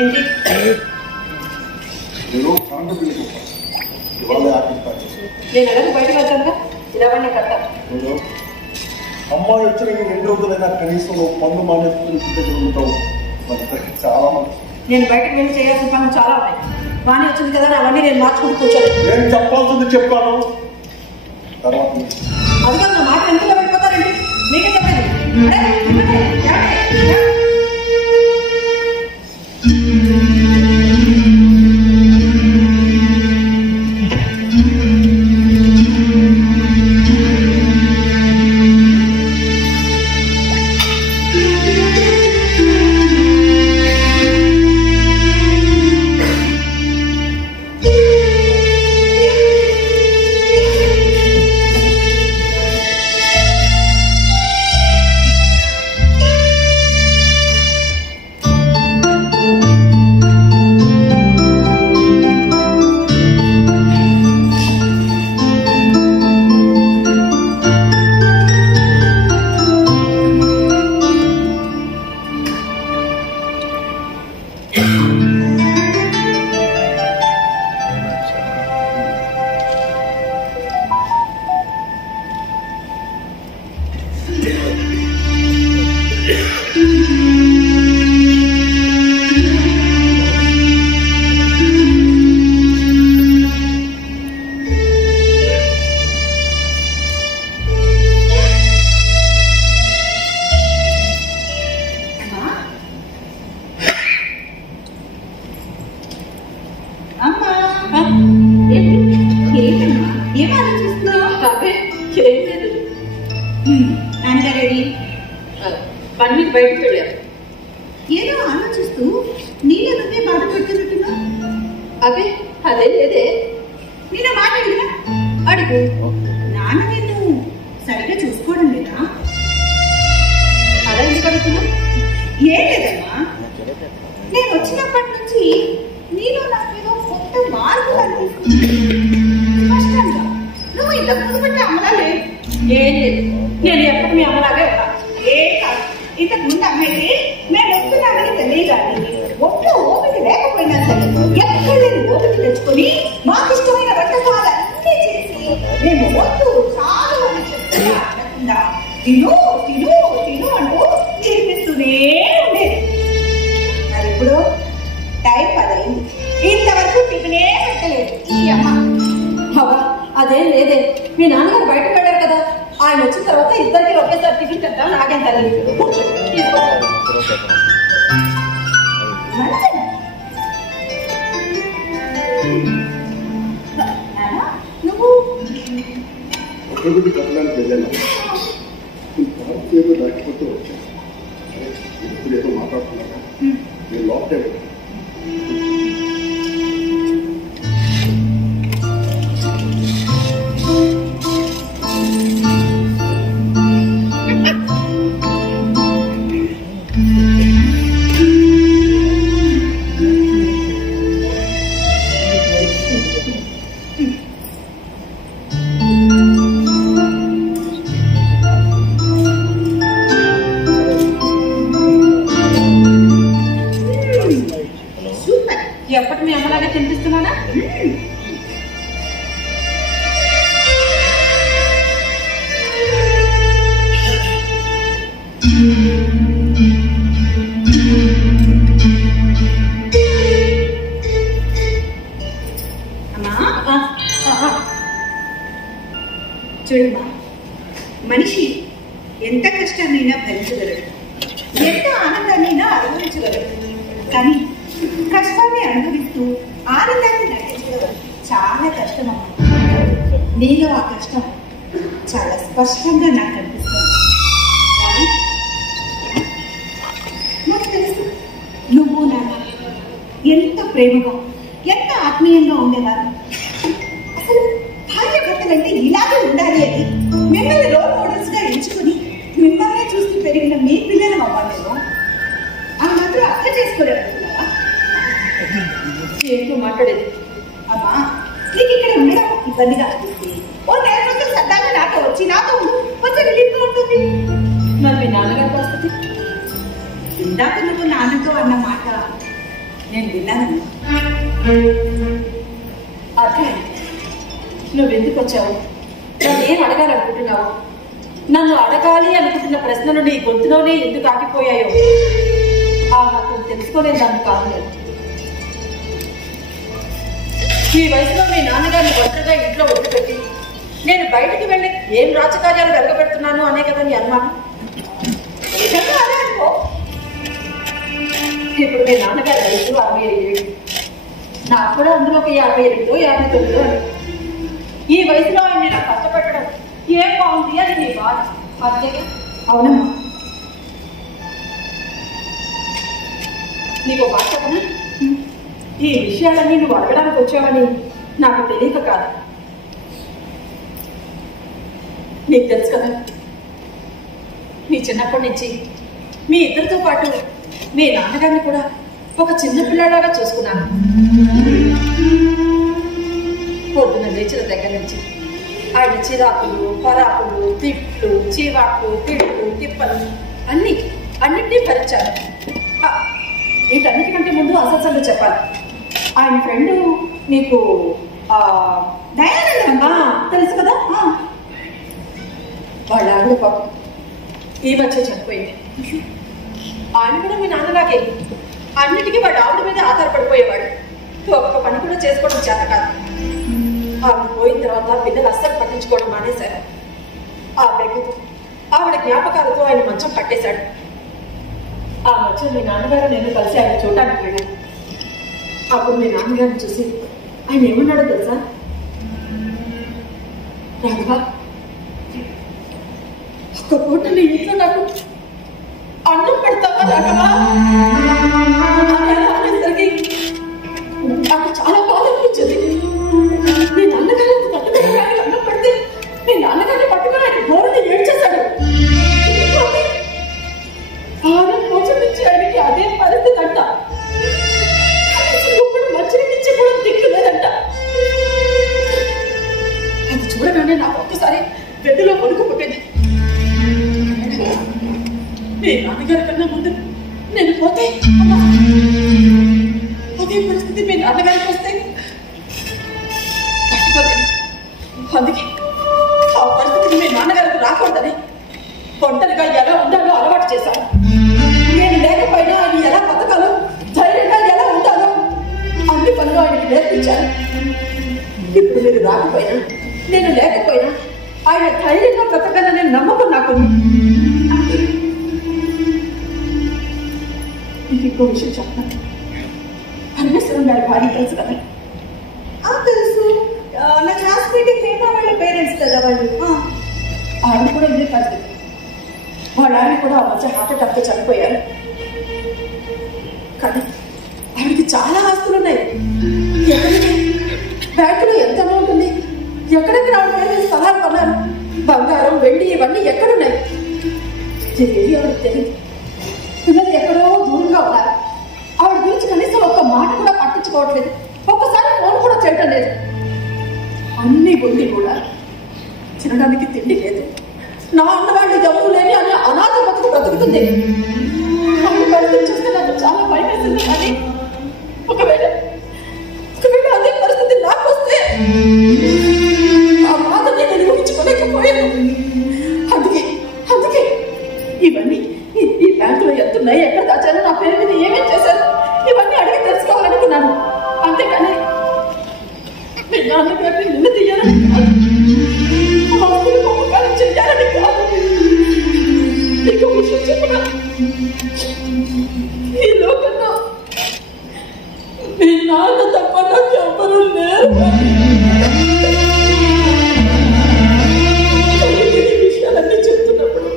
ఏంటి? నేను కరెంటు బిల్లు కొట్టాను. ఇవాళ ఆపిస్తాను. నేను ఎలాగో బయటకు వెళ్తానుగా, ఇలావన్నీ కట్టాను. అమ్మాయి వచ్చిన 2 రోజులైనా కనీసం పన్ను మానేసుకుని దగ్గర ఉంటావు. చాలా మంది నేను బయటకు వెళ్ళి చేయాల్సిన పనులు చాలా ఉన్నాయి. వాణి వచ్చింది కదా, అవన్నీ నేను మార్చుకుంటూ కూర్చోలేదు. నేను చెప్పాల్సింది చెప్పాను. తర్వాత అందుకని నా మాట ఎందుకు వెళ్ళిపోతారండి? మీకే చెప్పండి. పని మీద బయటకు వెళ్ళారు. ఏదో ఆలోచిస్తూ నీళ్ళ నువ్వే బాధ పెడుతున్నట్టున్నా. అదే అదే లేదే. నేను మాట అడిగినా అడుగు. నాన్న నేను సరిగ్గా చూసుకోవడం లేదా? అలా ఎందుకు అడుగుతున్నా? ఏం లేదమ్మా, నేను వచ్చినప్పటి నుంచి నీలో నాకేదో కొత్త మార్పు కనిపిస్తుంది. స్పష్టంగా నువ్వు ఇంతకు ముందు పట్టే అమ్మలాలే. ఏం లేదు, నేను ఎప్పుడు మీ అమ్మలాగే ఉన్నా. ఏ కాదు, ఇంతకు ముందు అమ్మాయికి మేము వస్తున్నామని తెలియగాని ఒక్క ఓపిక లేకపోయినా సరే ఎక్కడ లేని ఓపిక తెచ్చుకొని మాకు ఇష్టమైన వంటకాలన్నీ చేసి మేము వద్దు చాలు అని చెప్తున్నా అనకుండా తిను తిను తిను అంటూ తినిపిస్తూనే ఉండేది. మరి ఇప్పుడు టైం 10 అయింది, ఇంతవరకు టిఫినే పెట్టలేదు ఈ అమ్మ. బాబా అదేం లేదే, మీ నాన్నగారు బయటకు వెళ్ళారు కదా, ఆయన వచ్చిన తర్వాత ఇద్దరికి ఒకేసారి టిఫిన్ చేద్దాం. నాకేం తెలియదు. నువ్వు ఒకటి కట్టడానికి వెళ్ళాను. ఏదో లేకపోతే వచ్చాను. ఇప్పుడు ఏదో మాట్లాడుతున్నాగా నేను లోపే ఎప్పటి మీ అమ్మలాగే తినిపిస్తున్నానా? చూడమ్మా, మనిషి ఎంత కష్టాన్నైనా భరించగలడు, ఎంత ఆనందాన్నైనా అనుభవించగలడు. కానీ కష్టాన్ని అనుభవిస్తూ ఆనందాన్ని నటించడం చాలా కష్టం అమ్మా. నీలో ఆ కష్టం చాలా స్పష్టంగా నాకు అనిపిస్తుంది. కానీ నాకు తెలుసు, నువ్వు నాన్న ఎంత ప్రేమగా ఎంత ఆత్మీయంగా ఉండేవారు. అసలు భార్య భర్తలంటే ఇలాగే ఉండాలి అని మిమ్మల్ని రోల్ మోడల్స్ గా ఎంచుకుని మిమ్మల్ని చూస్తూ పెరిగిన మీ పిల్లలు అవ్వాలేమో ఆ మాత్రం అర్థం చేసుకోలేకపోతున్నావా? ఏంటో మాట్లాడేది? అమ్మా, నీకు ఇక్కడ ఉండడం ఇబ్బందిగా అనిపిస్తే ఓ 4 రోజులు సరదాగా నాతో వచ్చి నాతో కొంచెం రిలీఫ్గా ఉంటుంది. మరి మీ నాన్నగారి పరిస్థితి? ఇందాక నువ్వు నాన్నతో అన్న మాట నేను విన్నానమ్మా. అర్థమైంది. నువ్వెందుకు వచ్చావు, నన్నేం అడగాలనుకుంటున్నావు, నన్ను అడగాలి అనుకుంటున్న ప్రశ్నలు నీ గొంతులోనే ఎందుకు ఆగిపోయాయో ఆ మాత్రం తెలుసుకోలేదు దాన్ని కాదు. నేను ఈ వయసులో మీ నాన్నగారిని ఒంటరిగా ఇంట్లో వదిలిపెట్టి నేను బయటికి వెళ్ళి ఏం రాజకార్యాలు వెలగబెడుతున్నాను అనే కదా నీ అనుమానం. నిజంగా అదే అనుకో. ఇప్పుడు మీ నాన్నగారి వయసు 67, నాకు కూడా అందులో ఒక 58, 59 అని. ఈ వయసులో ఆయన్ని నాకు కష్టపెట్టడం ఏం బాగుంది అని నీ బాధ. అంతేగా? అవునమ్మా. నీకు బాధ చెప్పనా? ఈ విషయాలన్నీ నువ్వు అడగడానికి వచ్చావని నాకు తెలియక కాదు. నీకు తెలుసు కదా, నీ చిన్నప్పటి నుంచి మీ ఇద్దరితో పాటు మీ నాన్నగారిని కూడా ఒక చిన్న పిల్లలాగా చూసుకున్నాను. పొద్దున లేచిన దగ్గర నుంచి ఆయన చిరాకులు, పరాకులు, తిట్లు, చీవాట్లు, తిట్లు, తిప్పలు అన్నిటినీ భరించాను. వీటన్నిటికంటే ముందు అసలు చెప్పాలి, ఆయన ఫ్రెండ్ నీకు దయానందమ్మా తెలుసు కదా, వాళ్ళ ఆవిడ పాపం ఈ మధ్య చనిపోయింది. ఆయన కూడా మీ నాన్నలాగే అన్నిటికీ వాళ్ళ ఆవిడ మీద ఆధారపడిపోయేవాడు. ఒక్క పని కూడా చేసుకోవడం చేత కాదు. ఆవిడ పోయిన తర్వాత పిల్లలు అస్సలు పట్టించుకోవడం మానేశారు. ఆ బెగ్గుతో ఆవిడ జ్ఞాపకాలతో ఆయన మంచం కట్టేశాడు. ఆ మధ్య మీ నాన్నగారు నేను కలిసి ఆయన చూడడానికి వెళ్ళాను. అప్పుడు మీ నాన్నగారిని చూసి ఆయన ఏమన్నాడో తెలుసా? రాఘవ, ఒక్క పూట నీ ఇంట్లో నాకు అన్నం పెడతావా రాఘవా అనేసరికి నాకు చాలా బాధ అనిపించింది. మీ నాన్నగారు పట్టుకోవడానికి అన్నం పెడితే మీ నాన్నగారిని పట్టుకొని ఆయన ఘోరని ఏడ్చేశాడు. 6 రోజుల నుంచి ఆయనకి అదే పరిస్థితి అంట. మంచిని నుంచి కూడా దిక్కు లేదంట. అది చూడగానే నాకు ఒక్కసారి గడ్డిలో కొడుకు పుట్టింది. మీ నాన్నగారి కన్నా ముందు నేను పోతే అదే పరిస్థితి మీ నాన్నగారికి వస్తే తట్టుకోలేదు. అందుకే ఆ పరిస్థితిని మీ నాన్నగారికి రాకూడదని ఒంటరిగా ఎలా ఉండాలో అలవాటు చేశాను. నేను లేకపోయినా ఆయన ఎలా బతకాలో, ధైర్యంగా ఎలా ఉండాలో అన్ని పనులు ఆయనకి నేర్పించాను. ఇప్పుడు మీరు రాకపోయినా, నేను లేకపోయినా ఆయన ధైర్యంగా బ్రతకాలని నమ్మకం నాకుంది. మీకు ఇంకో విషయం చెప్తాను. పరమేశ్వరం గారి భార్య తెలుసు కదా? తెలుసు. నా క్లాస్మేట్ హేమ వాళ్ళ పేరెంట్స్ కదా వాళ్ళు. ఆవిడ కూడా ఇదే పరిస్థితి. వాళ్ళ ఆయన కూడా ఆ మధ్య హార్ట్ అటాక్తో చనిపోయారు. కానీ ఆవిడకి చాలా ఆస్తులు ఉన్నాయి. బ్యాంకులో ఎంత అమౌంట్ ఉంది, ఎక్కడెక్కడ ఆవిడ పేరు స్థలాలు కొన్నారు, బంగారం, వెండి ఇవన్నీ ఎక్కడున్నాయి తెలియదు. ఆవిడకి తెలియదు. పిల్లలు ఎక్కడో దూరంగా ఉన్నారు. ఆవిడ గురించి కనీసం ఒక్క మాట కూడా పట్టించుకోవట్లేదు. ఒక్కసారి ఫోన్ కూడా చేయటం లేదు. అన్ని ఉండి కూడా తినడానికి తిండి లేదు. నా అన్నవాళ్ళు ఎవరు లేని అని అనాథ బతుకు బ్రతుకుతుంది. ఆవిడ పరిస్థితి చూస్తే నాకు చాలా భయం వేసింది. కానీ ఒకవేళ అదే పరిస్థితి నాకు వస్తే ఆ బాధని నేను ఊహించుకోలేకపోయాను. అందుకే ఇవన్నీ ఈ బ్యాంకులో ఎంతున్నాయి, ఎక్కడ దాచాను, నా పేరు మీద ఏమేం చేశాను, ఇవన్నీ అడిగి తెలుసుకోవాలనుకున్నాను. అంతేకాని మీ నాన్నగారిని నిన్న తీయాలని కాదు, ఆస్తులు ఉపకారం చెయ్యాలని కాదు. నీకు విషయం చెప్పనా? ఈ లోకంలో మీ నాన్న తప్ప నాకు ఎవరు లేరు. విషయాలన్నీ చెప్తున్నప్పుడు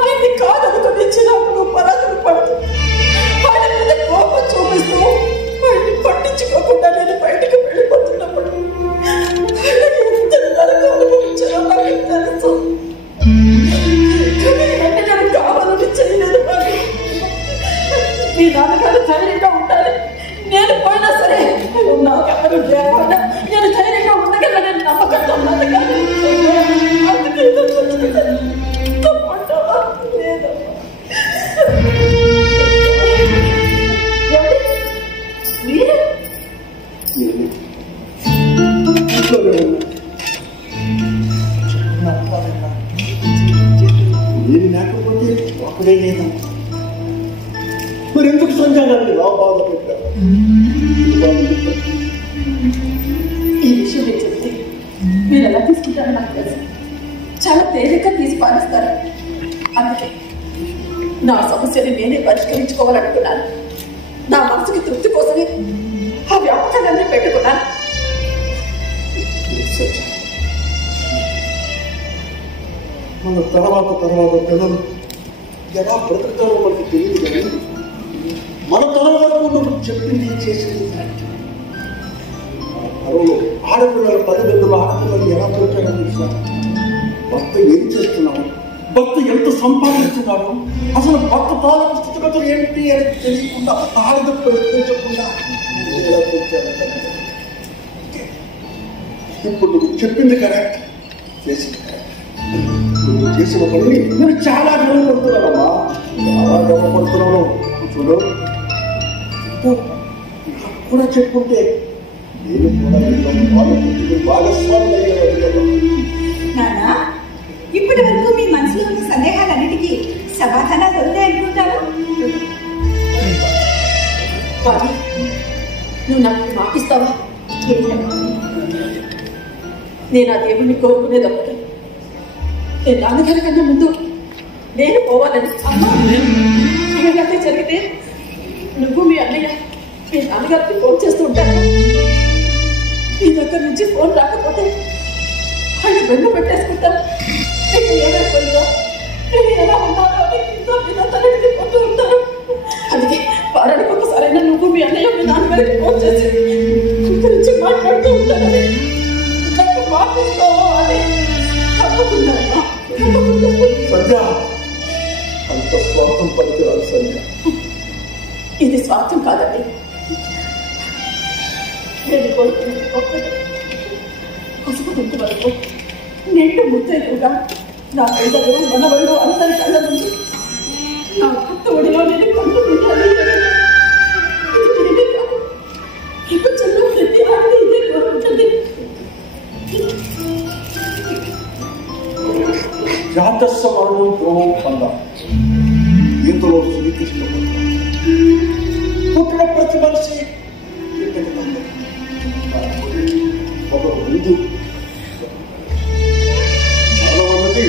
ఆయన్ని కాదనుకుని చిన్నప్పుడు పరాకులు పడుతూ ఆయన మీద కోపం చూపిస్తూ ఆయన్ని పట్టించుకోకుండా నేను బయటకు వెళ్ళిపోతున్నప్పుడు ఎంత నరకం అనుభవించాలో నాకు తెలుసు. కానీ ఇవన్నీ నేను కావాలని చేయలేదు. కానీ మీ నాన్నగారు ధైర్యంగా ఉండాలి. నేను పోయినా సరే నాకెవరు లేకుండా లేకపోతే ఒకడే లేదా? మరి ఎందుకు సంజానాన్ని నా బాధ పెట్టారు? ఈ విషయం నేను చెప్తే మీరు ఎలా తీసుకుంటారో నాకు తెలుసు. చాలా తేలిక తీసి పాలిస్తారు. అందుకే నా సమస్యని నేనే పరిష్కరించుకోవాలనుకున్నాను. నా మనసుకి తృప్తి కోసమే ఆ వ్యాపకాలన్నీ పెట్టుకున్నాను. మన తర్వాత పిల్లలు ఎలా బ్రతుకుతారో మనకి తెలియదు కానీ మన తరం వరకు నువ్వు చెప్పింది చేసింది అరవలో ఆడపిల్లల తల్లిదండ్రులు ఆడపిల్లలు ఎలా చూచారో తెలుసా? భర్త ఏం చేస్తున్నాడు, భర్త ఎంత సంపాదిస్తున్నాడు, అసలు భర్త తాలూకు స్థితిగతులు ఏంటి అని తెలియకుండా ఆడదు ప్రశ్నించకుండా ఎలా చూచారంటే ఇప్పుడు నువ్వు చెప్పింది కరెక్ట్, చేసింది కరెక్ట్. నువ్వు చేసిన పని నేను చాలా గర్వపడుతున్నానమ్మా, చాలా గర్వపడుతున్నాను. చూడు నాకు కూడా చెప్పుకుంటే నేను కూడా భాగస్వామి అయ్యేవాడు. నానా, ఇప్పటి వరకు మీ మనసులో ఉన్న సందేహాలన్నిటికీ సమాధానాలు దొరుకుతాయనుకుంటారు. కానీ నువ్వు నాకు మాటిస్తావా? నేను ఆ దేవుణ్ణి కోరుకునేది ఒకటి. నేను నాన్నగారి కన్నా ముందు నేను పోవాలని. అమ్మా, ఇలాగే జరిగితే నువ్వు మీ అన్నయ్య మీ నాన్నగారికి ఫోన్ చేస్తూ ఉంటాను. నీ దగ్గర నుంచి ఫోన్ రాకపోతే ఆయన బెంగ పెట్టేసుకుంటాను. నేను ఏమైపోయిందో, నేను ఎలా ఉన్నానో అని ఎంతో తలెత్తిపోతూ ఉంటాను. అందుకే వారానికి ఒకసారైనా నువ్వు మీ అన్నయ్య మీ నాన్నగారికి ఫోన్ చేసి గురించి మాట్లాడుతూ ఉంటానని నాకు మాట్లాడుకోవాలి. తప్పకుండా సంధ్య, అంత స్వార్థం పనికిరాదు సంధ్య. ఇది స్వార్థం కాదండి. నేను కోరుకునేది ఒక్కటే, పసుపు కుంకు వరకు నిండు ముత్తైదుగా నా తల్లిదండ్రులు మనవళ్ళు అందరి కళ్ళ ముందు నా భర్త ఒడిలో నేను పండుకుంటాను. ప్రపంచంలో ప్రతి ఆడది ఇదే కోరుకుంటుంది. జాతస్య మరణం ద్రోహం కన్నా ఈతలో శ్రీకృష్ణ పుట్టిన ప్రతి మనిషి ఒక ముందు అన్నది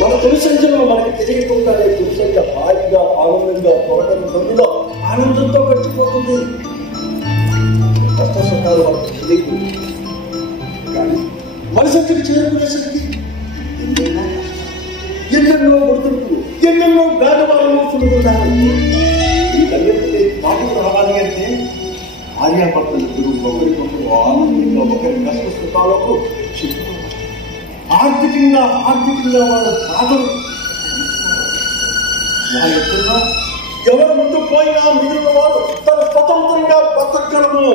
మన తొలి సంఖ్యలో మనకి తెలియకుండానే తొలి సంఖ్య హాయిగా ఆనందంగా పొరగంగా ఆనందంతో గడిచిపోతుంది. కష్ట సుఖాలు మనకు తెలియదు కానీ మనసరికి చేరుకునేసరికి ఎన్నెన్నో ఒడిదుడుకులు, ఎన్నెన్నో గాఢవాళ్ళు సులుగుంటారు. వీటన్నింటినీ దాటుకు రావాలి అంటే భార్యాభర్తలు ఇద్దరు ఒకరికొకరు ఆనందంగా ఒకరి కష్ట సుఖాలకు ఆర్థికంగా వాళ్ళ బాధలు వాళ్ళెక్కడో ఎవరు ముందు పోయినా మిగిలిన వారు తన స్వతంత్రంగా బతకగలము.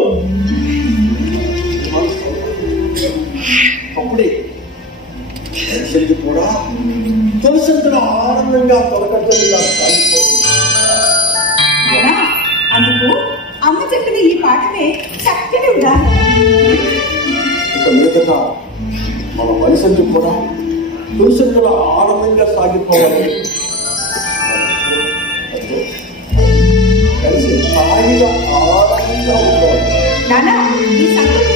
అప్పుడే తొలిసంధ్య కూడా తొలిసంధ్యలో ఆనందంగా తొలగట్టంగా సాగిపోతుంది. అందుకు అమ్మ చెప్పిన ఈ పాఠమే చక్కని ఉదాహరణ. ఇక మీదట మన వయసంధ్య కూడా తొలిసంధ్యలో ఆనందంగా సాగిపోవాలి. కలిసి హాయిగా ఆనందంగా ఉండాలి. నానా, ఈ సంగతి